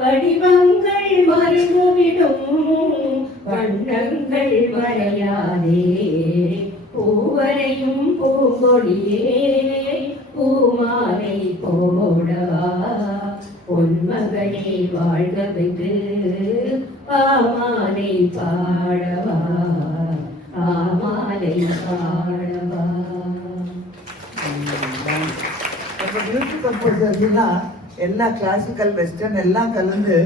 வடிவங்கள் மறைந்துவிடும் வண்ணங்கள் வரையாதே. பூவரையும் பூங்கொடியே பூமாலை போடவா. பொன்மகனை வாழ்க வைத்து பாமாலை பாடவா. ஆமாலை பாடவா. நம்ம மியூசிக் கம்போசர்ஸ்னா எல்லா கிளாசிக்கல் வெஸ்டர்ன் எல்லாம் கலந்து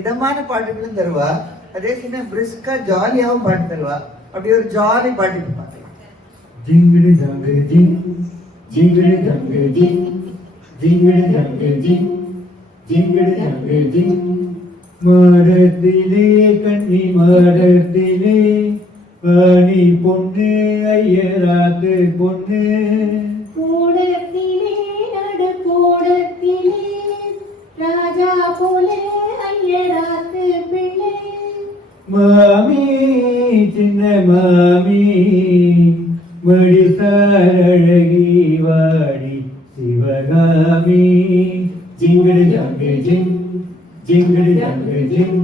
இதமான பாட்டுகளும் தருவா. அதே சமயம் பிரிஸ்கா ஜாலியாகவும் பாட்டு தருவா. அப்படி ஒரு ஜாலி பாட்டு பார்க்கலாம். ஜிங்கிடு ஜங்கு ஜிங் ஜிங்கிடு ஜங்கு ஜிங் ஜிங்கிடு ஜங்கு ஜிங் ஜிங்கிடு ஜங்கு ஜிங். மரத்திலே கன்னி மரத்திலே பனி பொண்ணு ஐயராத்து பொண்ணு. கூடத்திலே நடு கூடத்திலே ராஜா போலே ஐயராத்து பிள்ளை. மாமி சின்ன மாமி மடிசாரழகி வாடி சிவகாமி. ஜிங்கிடு ஜங்கு ஜிங் ஜிங்கிடு ஜங்கு ஜிங்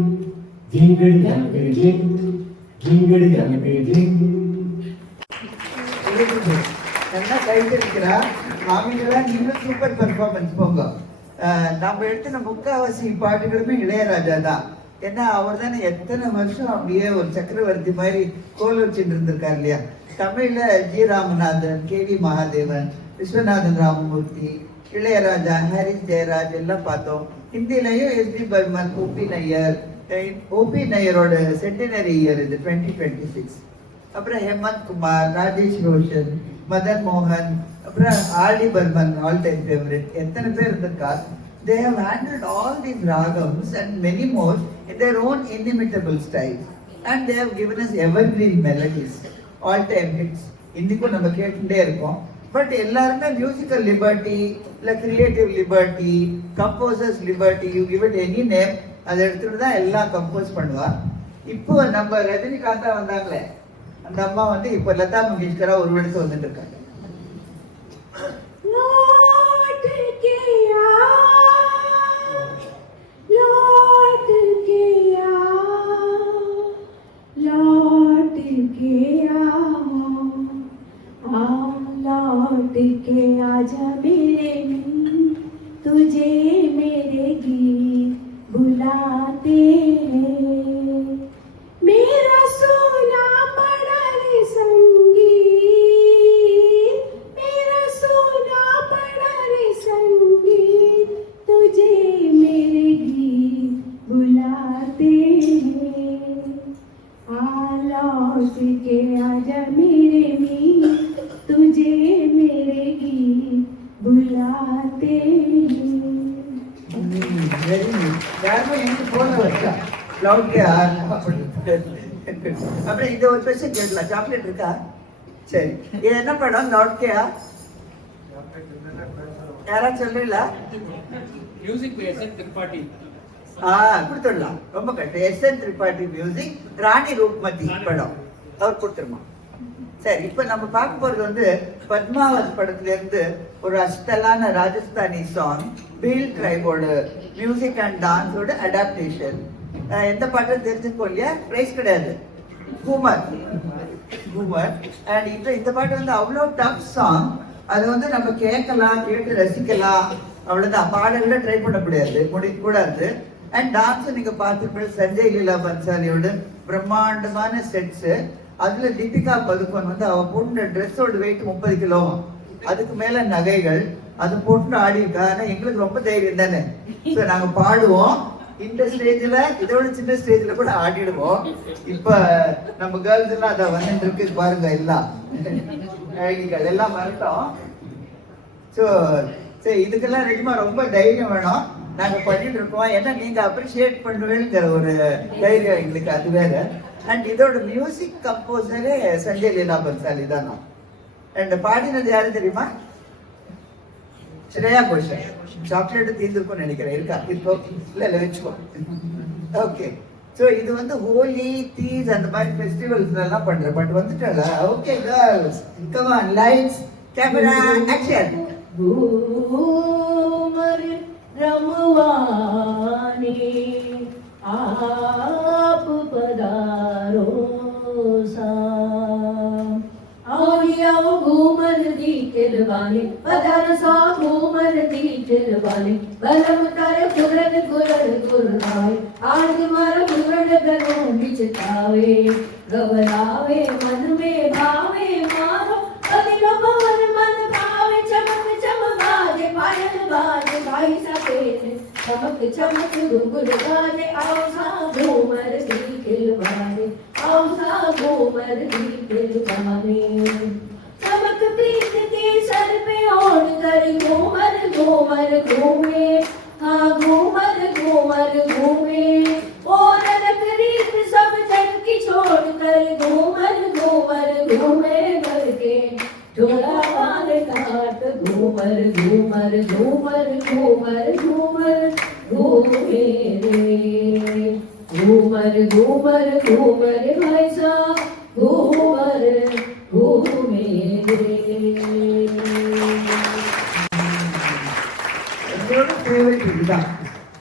ஜிங்கிடு ஜங்கு ஜிங் ஜிங்கிடு ஜங்கு ஜிங். நல்லா கைட்டு இருக்கிறா. மாமிகளா நீங்களும் சூப்பர் பெர்ஃபார்மன்ஸ் போங்க. நம்ம எடுத்துன முக்காவாசி பாட்டுகளுமே இளையராஜா தான். ஏன்னா அவர் தானே எத்தனை வருஷம் அப்படியே ஒரு சக்கரவர்த்தி மாதிரி கோல் வச்சுட்டு இருந்திருக்காரு இல்லையா. தமிழ்ல ஜி ராமநாதன், கேவி மகாதேவன், விஸ்வநாதன் ராமமூர்த்தி, இளையராஜா, ஹரிஷ் ஜெயராஜ் எல்லாம் பார்த்தோம். ஹிந்திலையும் S D Burman, O P Nayyar. O P நையரோட சென்டினரி இயர் இது 2026. அப்புறம் ஹேமந்த் குமார், ராஜேஷ் ரோஷன், மதன் மோகன், அப்புறம் RD Burman all time favourite. எத்தனை பேர் இருந்திருக்கா? They have handled all these ragams and many more in their own inimitable style. And they have given us evergreen melodies, all time hits. இன்னைக்கும் நம்ம கேட்டுட்டே இருக்கோம். பட் எல்லாருமே மியூசிக்கல் லிபர்ட்டி, இல்லை creative liberty, composers liberty, you give it any name, அதை எடுத்துட்டு தான் எல்லாம் கம்போஸ் பண்ணுவா. இப்போ நம்ம ரஜினிகாந்தா வந்தாங்களே, அந்த அம்மா வந்து இப்போ லதா மங்கேஷ்கரா ஒரு இடத்துல வந்துட்டு இருக்காங்க. लौट के आजा मेरे तुझे मेरे गीत बुलाते हैं, मेरा सोना पड़ा रे संगीत, मेरा सोना पड़ा रे संगीत, तुझे मेरे गीत बुलाते हैं, आ लौट के आजा मेरे तुझे मेरे गीत बुलाते हैं. யாருமே எனக்கு போன வச்சா லவுட் அப்படி இந்த ஒரு கொஸ்டின் கேட்கலாம். சாக்லேட் இருக்கா? சரி, இது என்ன படம்? லவுட் கேயா? யாராவது சொல்றீங்களா? Music by SN Tripathi. கொடுத்துடலாம். ரொம்ப correct. SN Tripathi music, Rani Rupmati படம் அவர் கொடுத்துருமா. சரி, இப்ப நம்ம பார்க்க போறது வந்து பத்மாவத் படத்துல இருந்து ஒரு அஸ்டலான ராஜஸ்தானி சாங், பீல் ட்ரைபோட மியூசிக் அண்ட் டான்ஸோட அடாப்டேஷன். எந்த பாட்டு தெரிஞ்சுக்கோ இல்லையா? பிரைஸ் கிடையாது, கூமர். அண்ட் இந்த பாட்டு வந்து அவ்வளோ டஃப் சாங். அது வந்து நம்ம கேட்கலாம், கேட்டு ரசிக்கலாம், அவ்வளவுதான். பாடல்ல ட்ரை பண்ண முடியாது, கூடாது. அண்ட் டான்ஸ் நீங்க பார்த்துருப்பீங்க, சஞ்சய் லீலா பன்சாலியோட பிரம்மாண்டமான செட்ஸ். அதுல தீபிகா பதுக்கோன் வந்து அவ போட்டு ட்ரெஸ்ஸோட வெயிட் 30 கிலோ, அதுக்கு மேல நகைகள், அது போட்டு ஆடி இருக்கா. ஆனா எங்களுக்கு ரொம்ப தைரியம் தானே, நாங்க பாடுவோம். இந்த ஸ்டேஜ்ல இதோட சின்ன ஸ்டேஜ்ல கூட ஆடிடுவோம். இப்ப நம்ம கேர்ள்ஸ் எல்லாம் அதை வந்துட்டு இருக்கு பாருங்க, எல்லாம் அழகிகள் எல்லாம் மறட்டோம். ஸோ சரி, இதுக்கெல்லாம் நிஜமா ரொம்ப தைரியம் வேணும். நாங்க பண்ணிட்டு இருக்கோம், ஏன்னா நீங்க அப்ரிஷியேட் பண்ணுவேங்கிற ஒரு தைரியம் எங்களுக்கு, அது வேற. அண்ட் இதோட மியூசிக் கம்போசரே சஞ்சய் லீலா பன்சாலி தான். அண்ட் பாடினது யாரு தெரியுமா? ஸ்ரேயா கோஷல். சாக்லேட் தீர்ந்துருக்கும்னு நினைக்கிறேன். இருக்கா? இப்போ இல்ல வச்சுக்கோ. ஓகே. ஸோ இது வந்து ஹோலி, தீஸ் அந்த மாதிரி ஃபெஸ்டிவல்ஸ்ல எல்லாம் பண்ற. பட் வந்துட்டால. Okay girls, come on, lights, camera, action. Ghoomar रमवानी आप पधारो सा, आओ घूमर दी खिलवानी, पधार सा घूमर दी खिलवानी, बलम कर गुरन गुरन गुरनाए, आज मार गुरन गनो बिचतावे, घबरावे मन में भावे मारो, अदिलो पवन मन भावे, चमक चमकाजे पायल बाजे भाई सफेद, चमक चमक घुंघरू गाजे, आओ सा घूमर दी खिलवानी, आओ सा घूमर दी खिलवानी, चमक प्रीत के सर पे ओढ़ कर घूमर घूमर घूमे, हाँ घूमर घूमर घूमे, और रख रीत सब जग की छोड़ कर घूमर घूमर घूमे, भर के झोला बाल काट घूमर घूमर घूमर घूमर घूमर घूमे रे, घूमर घूमर घूमर भाई साहब घूमर घूमे रे. என்னோட ஃபேவரட் இதுதான்.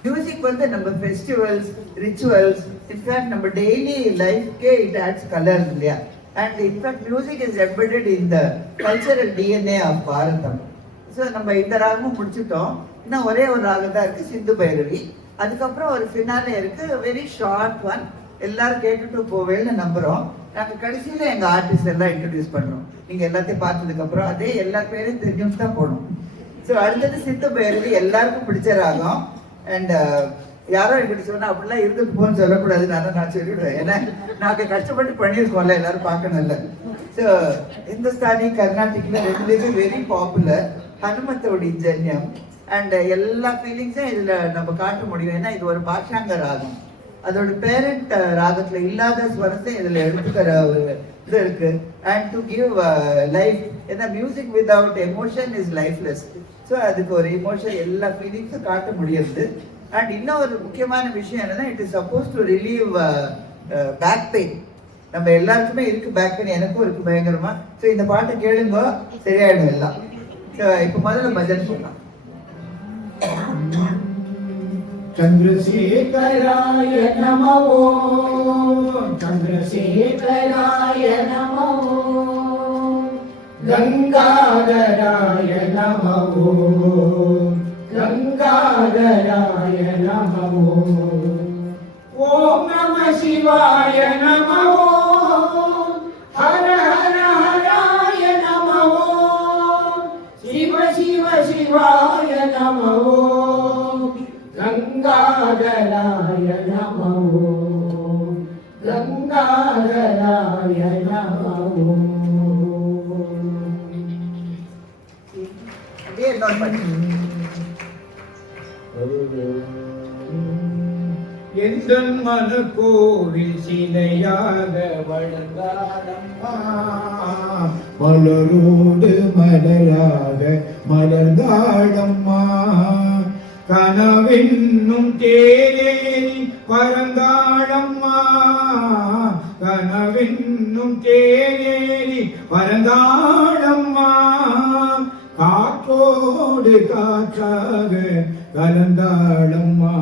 மியூசிக் வந்து நம்ம ஃபெஸ்டிவல்ஸ், ரிச்சுவல்ஸ், இன்ஃபேக்ட் நம்ம டெய்லி லைஃப்கே இட் ஆட்ஸ் கலர் இல்லையா? And in fact music is embedded in the cultural DNA of Bharatam. So நம்ம இந்த ராகமும் முடிச்சுட்டோம். இன்னும் ஒரே ஒரு ராகம் தான் இருக்கு, சிந்து பைரவி. அதுக்கப்புறம் ஒரு ஃபினாலே இருக்கு, வெரி ஷார்ட் ஒன். எல்லாரும் கேட்டுட்டு போவேன்னு நம்புறோம். நாங்கள் கடைசியில எங்க ஆர்டிஸ்ட் எல்லாம் இன்ட்ரடியூஸ் பண்றோம். நீங்க எல்லாத்தையும் பார்த்ததுக்கு அப்புறம் அதே எல்லா பேரையும் தெரிஞ்சுட்டு தான் போகணும். ஸோ அடுத்தது சிந்து பைரவி, எல்லாருக்கும் பிடிச்ச ராகம். அண்ட் யாரோ என்கிட்ட சொன்னா அப்படிலாம் இருந்துட்டு போன்னு சொல்லக்கூடாது, நான் சொல்லிவிடுவேன். ஏன்னா நாங்கள் கஷ்டப்பட்டு பண்ணியிருக்கோம்ல, எல்லாரும் பார்க்கணும்ல. ஸோ இந்துஸ்தானி கர்நாடிக்ல ரெண்டுலேயுமே வெரி பாப்புலர் ஹனுமத்தோட ஜன்யம் அண்ட் எல்லா ஃபீலிங்ஸும் இதில் நம்ம காட்ட முடியும். ஏன்னா இது ஒரு பாஷாங்க ராகம், அதோட பேரண்ட் ராகத்துல இல்லாத ஸ்வரத்தை இதில் எடுத்துக்கிற ஒரு இது இருக்கு. அண்ட் டு கிவ் லைஃப், ஏன்னா music without emotion is lifeless. So அதுக்கு ஒரு எமோஷன் எல்லா ஃபீலிங்ஸும் காட்ட முடியுது. அண்ட் இன்னும் ஒரு முக்கியமான விஷயம் என்னன்னா, it is suppose to relieve back pain. நம்ம எல்லாருக்குமே இருக்கு பேக் பெயின், எனக்கும் இருக்கு பயங்கரமா. ஸோ இந்த பாட்டை கேளுங்க, சரியாயிடும் எல்லாம். ஸோ இப்போ முதல்ல பஜன் சொல்லலாம். चंद्रशेखराय नमः चंद्रशेखराय नमः गंगाधराय नमः गंगाधराय नमः ओम नमः शिवाय नमः हर हर हराय नमः शिव शिव शिवाय नमः गंगाधराय नमः गंगाधराय नमः. அப்படியே இன்னொரு பாட்டு. எந்தன் மன கோவில் சிலையாக வளர்ந்தாடம்மா மலரோடு மலராக மலர்ந்தாடம்மா கனவென்னும் தேரேறி பறந்தாடம்மா கனவென்னும் தேரேறி பறந்தாடம்மா காற்றோடு காற்றாக கலந்தாடம்மா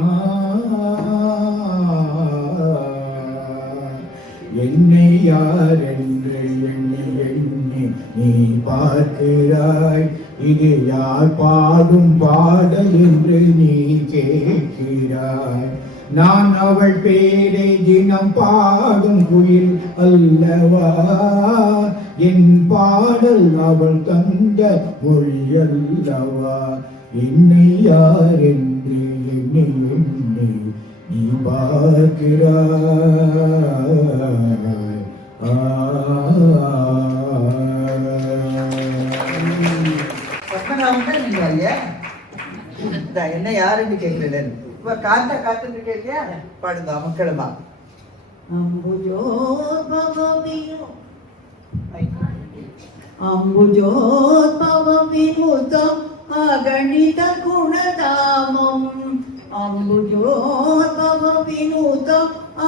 என்னை யார் என்று எண்ணி எண்ணி நீ பார்க்கிறாய், இது யார் பாடும் பாடல் என்று நீ கேட்கிறாய். நான் அவள் பேரை தினம் பாடும் குயில் அல்லவா, என் பாடல் அவள் தந்த மொழி அல்லவா. என்னை யார் என்று எண்ணி எண்ணி நீ பார்க்கிறாய். பத்மநாபன் நீங்க ஐயா என்ன யாருன்னு கேட்கல. இப்ப காத்தா காத்துன்னு கேட்டியா, பாடுங்க மக்களுமா. அம்புஜோத்பவவிமுதம் அகணித குணதாமம் அம்புஜோத்பவவிமுதம்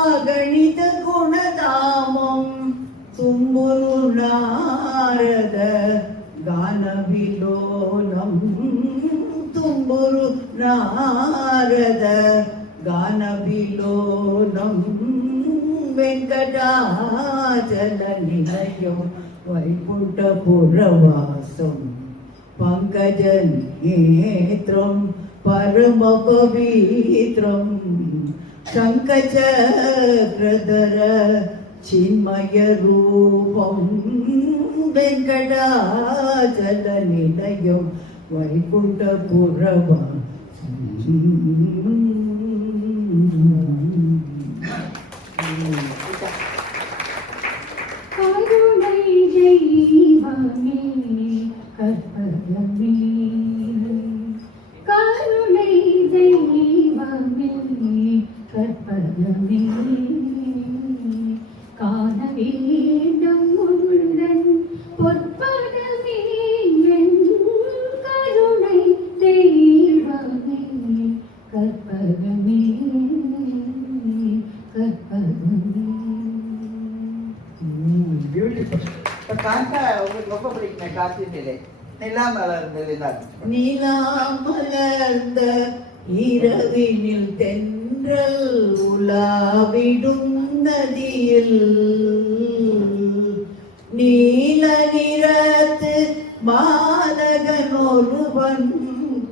அகணித குணதாமம் தும்புரு நாரத கானவிலோலம் தும்புரு நாரத கானவிலோலம் வெங்கடாச்சல நிலையம் வைகுண்டபுரவாசம் பங்கஜநேத்ரம் பரமபவித்ரம் சங்கச்சக்ரதர சின்மய ரூபம் வெங்கடாச்சல நிலையம் வைகுண்டபுரவாசம். கருணை தெய்வமே கற்பகமே கருணை தெய்வமே கற்பகமே காண வேண்டும் முந்தன் பொற்பதமே என் கருணை தெய்வமே கற்பகமே கற்பகமே. பியூட்டிஃபுல். இப்ப காந்தா உங்களுக்கு ரொம்ப பிடிக்குமே, காசி நிலை நிலா மலர்ந்த நிலா மலர்ந்த இரவினில் தென்றல் உலாவிடும் நதியில் நீல நிறத்து மாதகன் ஒருவன்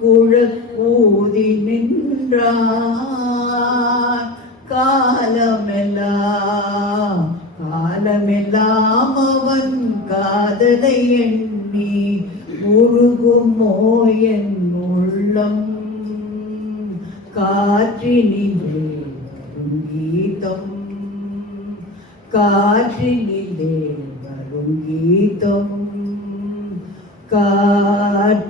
குழல் ஊதி நின்றான். காலமெல்லாம் காலமெல்லாம் அவன் காதலை எண்ணி உருகுமோ என் உள்ளம். காற்றினிலே வரும் கீதம், காற்றினிலே வரும் கீதம், காற்றினிலே.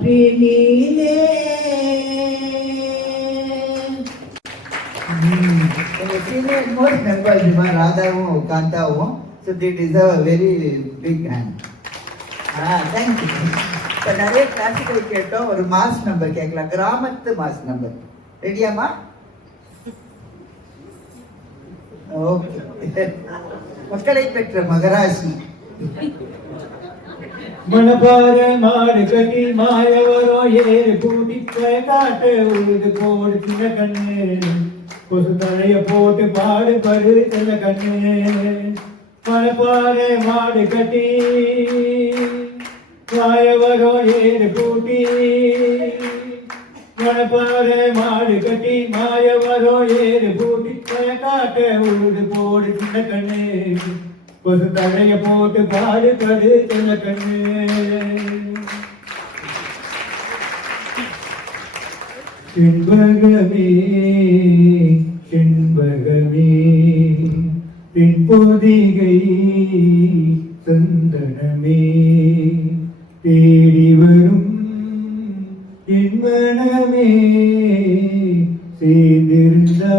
Senior most members, ராதாவும் காந்தாவும், so they deserve a very big hand. Thank you. இப்போ நிறைய கிளாசிக்கல் கேட்டோம், ஒரு மாஸ் நம்பர் கேட்கலாம், கிராமத்து மாஸ் நம்பர். ரெடியாமா? ஓகே. மக்களை பெற்ற மகராசி. மணப்பாற மாடு கட்டி மாயவரோ ஏறு கூட்டி காட்டு உழுது போடு சின்ன கண்ணு, கொசு தழைய போட்டு பாடு படு சின்ன கண்ணு. மணப்பாற மாடு கட்டி மாயவரோ ஏறு கூட்டி, மணப்பாற மாடு கட்டி மாயவரோ ஏறு கூட்டி காட்டு உழுது போடு சின்ன கண்ணு, கொசு தழைய போட்டு பாடு படு சின்ன கண்ணு. செண்பகமே செண்பகமே தென்பொதிகை சந்தனமே, தேடி வரும் என் மனமே, சேர்ந்திருந்தா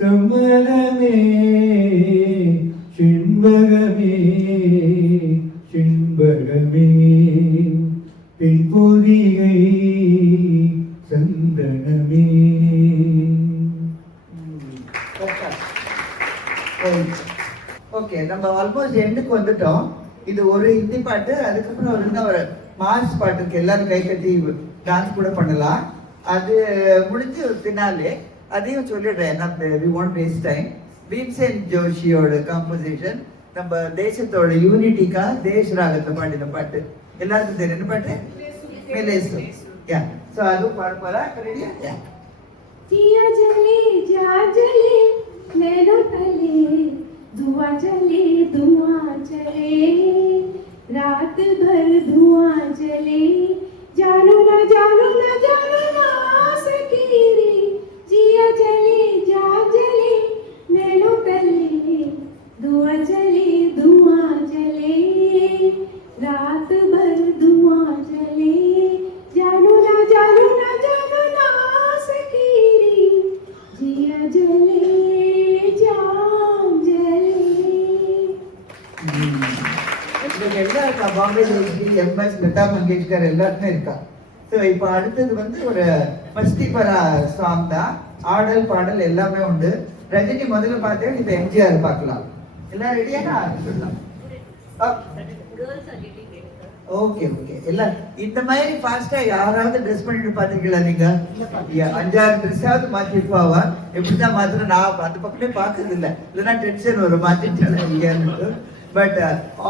சம்மதமே. செண்பகமே செண்பகமே தென்பொதிகை சந்தனமே. ஓகே, நம்ம ஆல்மோஸ்ட் எண்டுக்கு வந்துட்டோம். இது ஒரு ஹிந்தி பாட்டு, அதுக்கப்புறம் ஒரு மாஸ் பாட்டுக்கு எல்லாரும் கை கட்டி டான்ஸ் கூட பண்ணலாம். அது முடிஞ்சு பின்னாலே அதையும் சொல்லிடுறேன். நம்ம we want waste time. Bhimsen ஜோஷியோட கம்போசிஷன், நம்ம தேசத்தோட யூனிட்டிக்கா தேஷ் ராகத்தை பாடின பாட்டு. எல்லாருக்கும் தெரியும் என்ன பாட்டு? மேலேசு. யா, சோ அதுவும் பாட போறா. ரெடியா? யா. दिया जले जा जले नैनो तले, धुआं जले धुआं चले, रात भर धुआं जले, जानो ना जानो ना जानो ना सकी रे, जिया जले जा जले नैनो तले, धुआं जले धुआं जले, रात भर धुआं जले, जानो ना जानो ना जानो ना सकी रे, जिया जले जान जले. இதுல எல்லாருக்கா பாம்பே ஜெயஸ்ரீ, எம்எஸ், லதா மங்கேஷ்கர் எல்லாருமே இருக்கா. ஸோ இப்போ அடுத்தது வந்து ஒரு மஸ்தி பரா சாங் தான். ஆடல் பாடல் எல்லாமே உண்டு. ரஜினி முதல்ல பார்த்தேன், இப்போ எம்ஜிஆர் பார்க்கலாம். எல்லாம் ரெடியான ஆரம்பிச்சிடலாம். ஓகே ஓகே, எல்லாம் இந்த மாதிரி ஃபாஸ்டா யாராவது ட்ரெஸ் பண்ணிட்டு பாத்தீங்களா நீங்க? 5-6 ட்ரெஸ்ஸாவது மாத்திட்டு போவா. எப்படிதான் மாத்திரம் நான் அந்த பக்கமே பார்த்தது இல்லை, இல்லைன்னா டென்ஷன் வரும் மாத்திட்டு. But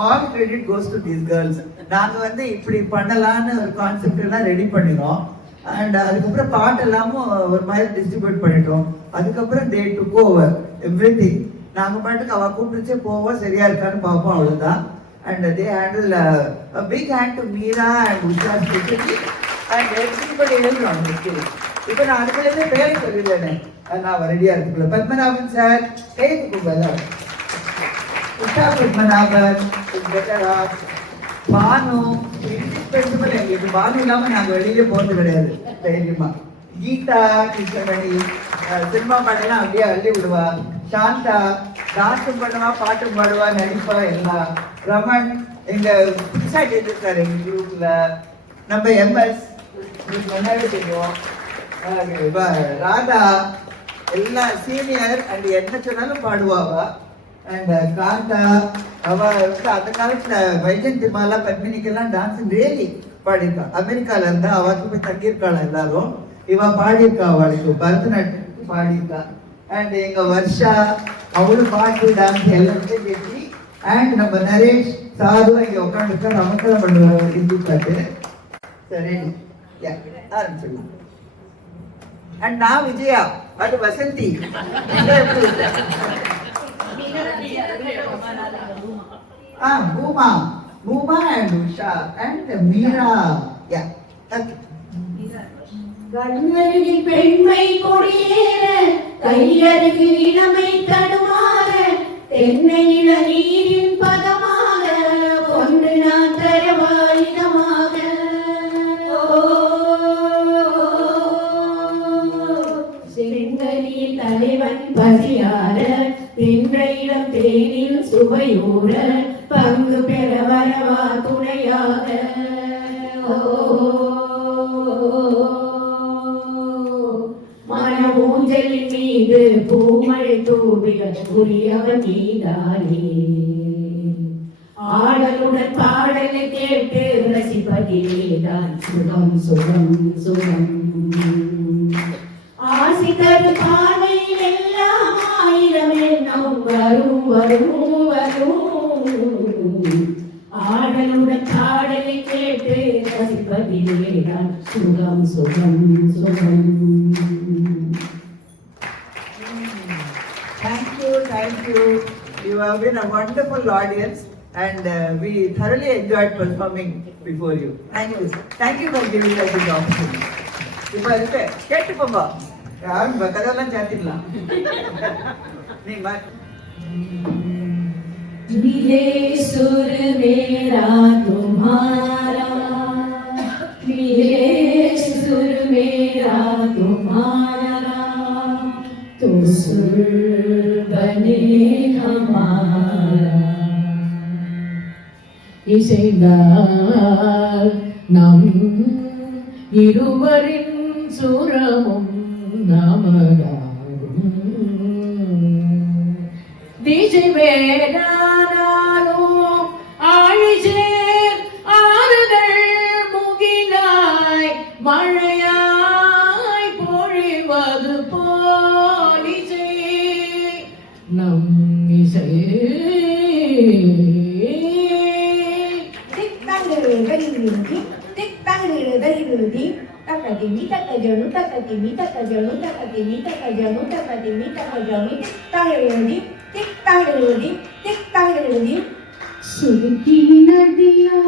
all credit goes to these girls. நாங்க வந்து இப்படி பண்ணலான்னு ஒரு கான்செப்ட் எல்லாம் ரெடி பண்ணினோம். அண்ட் அதுக்கப்புறம் பாட்டெல்லாமும் ஒரு மாதிரி டிஸ்ட்ரிபியூட் பண்ணிட்டோம். அதுக்கப்புறம் தே டுக் ஓவர் எவ்ரிதிங். நாங்க பாட்டுக்கு அவ கூப்பிடுச்சே போவோம், சரியா இருக்கான்னு பார்ப்போம், அவ்வளவுதான். And they handle a big hand to Meera and Usha specifically and everybody else on the stage. இப்போ நான் அதுக்குள்ளே பேரை சொல்லிடுறேன். நான் ரெடியா இருக்குல்ல. பத்மநாபன் சார் கைதுக்கு பதிலா உஷா பத்மநாபன், பானு, இன்டிஸ்பென்சிபிள். எங்களுக்கு பானு இல்லாம நாங்க வெளியிலே போறது கிடையாது தைரியமா. கீதா கிருஷ்ணமணி சினிமா பாட்டெல்லாம் அப்படியே அள்ளி விடுவா. சாந்தா டான்ஸும் பண்ணுவா, பாட்டும் பாடுவா, நடிப்பா எல்லாம். ரமன் எங்க புதுசா கேட்டிருக்காரு எங்க குரூப்ல. நம்ம எம்எஸ் முன்னாடி தெரியும். ராதா எல்லாம் சீனியர் அண்ட் என்ன சொன்னாலும் பாடுவாவா. அண்ட் காந்தா அவ வந்து அந்த காலத்துல வைஜந்தி மாலா பத்மினிக்கெல்லாம் டான்ஸ் ரியலி பாடியிருக்கா. அமெரிக்கால இருந்தா அவருக்கு போய் தங்கியிருக்காள் எல்லாரும். இவ பாடியிருக்கா, அவளுக்கு பரதநாட்டியம் பாடியிருக்கா. அண்ட் எங்க வர்ஷா அவளும் பாட்டு டான்ஸ் எல்லாத்தையும் பேசி. அண்ட் நம்ம நரேஷ் சாரும் இங்க உட்காந்துருக்காரு, அமக்கலம் பண்ணுவாங்க ஹிந்தி பாட்டு. சரி ஆரம்பிச்சிடலாம். அண்ட் நான் விஜயா, அது வசந்தி. பூமா, பூமா அண்ட் உஷா அண்ட் மீரா. கண்ணருகில் பெண்மை கொடியேற கையருகு இளமை தடுமாற தென்னை இள நீரின் பதமாக ஒன்று நான் தரவாயினமாக செங்கனில் தலைவன் பசியார தின்ற இளம் தேனில் சுவையூற பங்கு பெற வரவா துணையாக மனமூஞ்சலின் மீது பூமழை தூவிக உரியவன் நீதானே ஆடலுடன் பாடலை கேட்டு ரசிப்பதிலேதான் சுகம் சுகம் சுகம் ஆசி தரு பார்வையில் எல்லாம் ஆயிரம் எண்ணம் வரும் வரும் வரும் ஆடலுடன் பாடலை கேட்டு ரசிப்பதிலேதான் சுகம் சுகம் சுகம். Thank you. You have been a wonderful audience and we thoroughly enjoyed performing before you. Thank you for giving us this opportunity. இப்போ இருக்கு கேட்டு போங்க யாரும் கதெல்லாம் சேர்த்திடலாம் நீ मिले सुर मेरा तुम्हारा मिले सुर मेरा तुम्हारा तो सुर बने हमारा இசைந்தால் நம் இருவரின் சுரமும் நமதாகும் திசை வேறானாலும் ஆழிசேர் ஆறுதல் முகிலாய் மழையாய் பொழிவது போல் இசை நம் இசை सुरती नदियाँ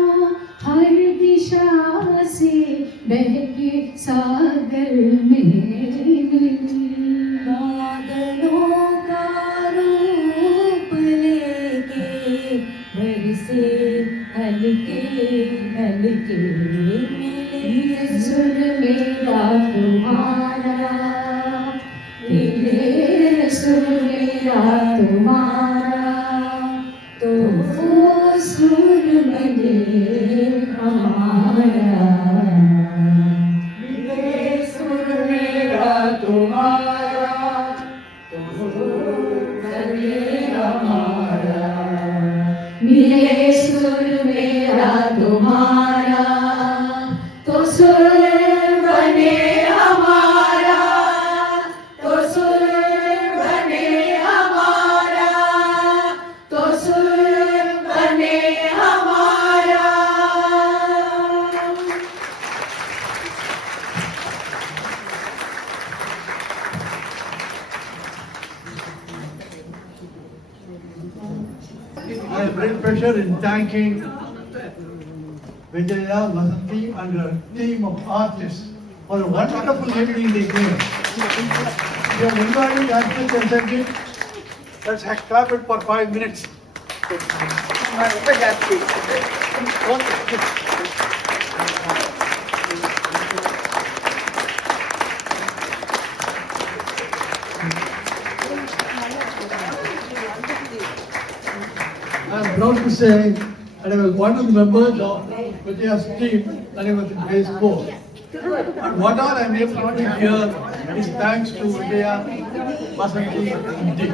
हर दिशा से बहके सागर में बादलों का रूप लेके बरसे हल्के हल्के मिले सुर मेरा तुम्हारा मिले सुर मेरा तुम्हारा तो वो सुर बने हमारा मिले सुर मेरा तुम्हारा तो बने हमारा मिले सुर मेरा तुम्हारा तो सुर बने हमारा तो सुर बने हमारा तो सुर बने हमारा. I have great pleasure in thanking Vijaya, Vasanthi and her team of artists for a wonderful evening they gave. We have invited artists and said, let's clap it for 5 minutes. ரொம்ப ஜாஸ்தி I am proud to say that I was one of the members of Vijaya's team that I was in phase 4. And what all I am able to do here is thanks to Vijaya, Vasanthi and team.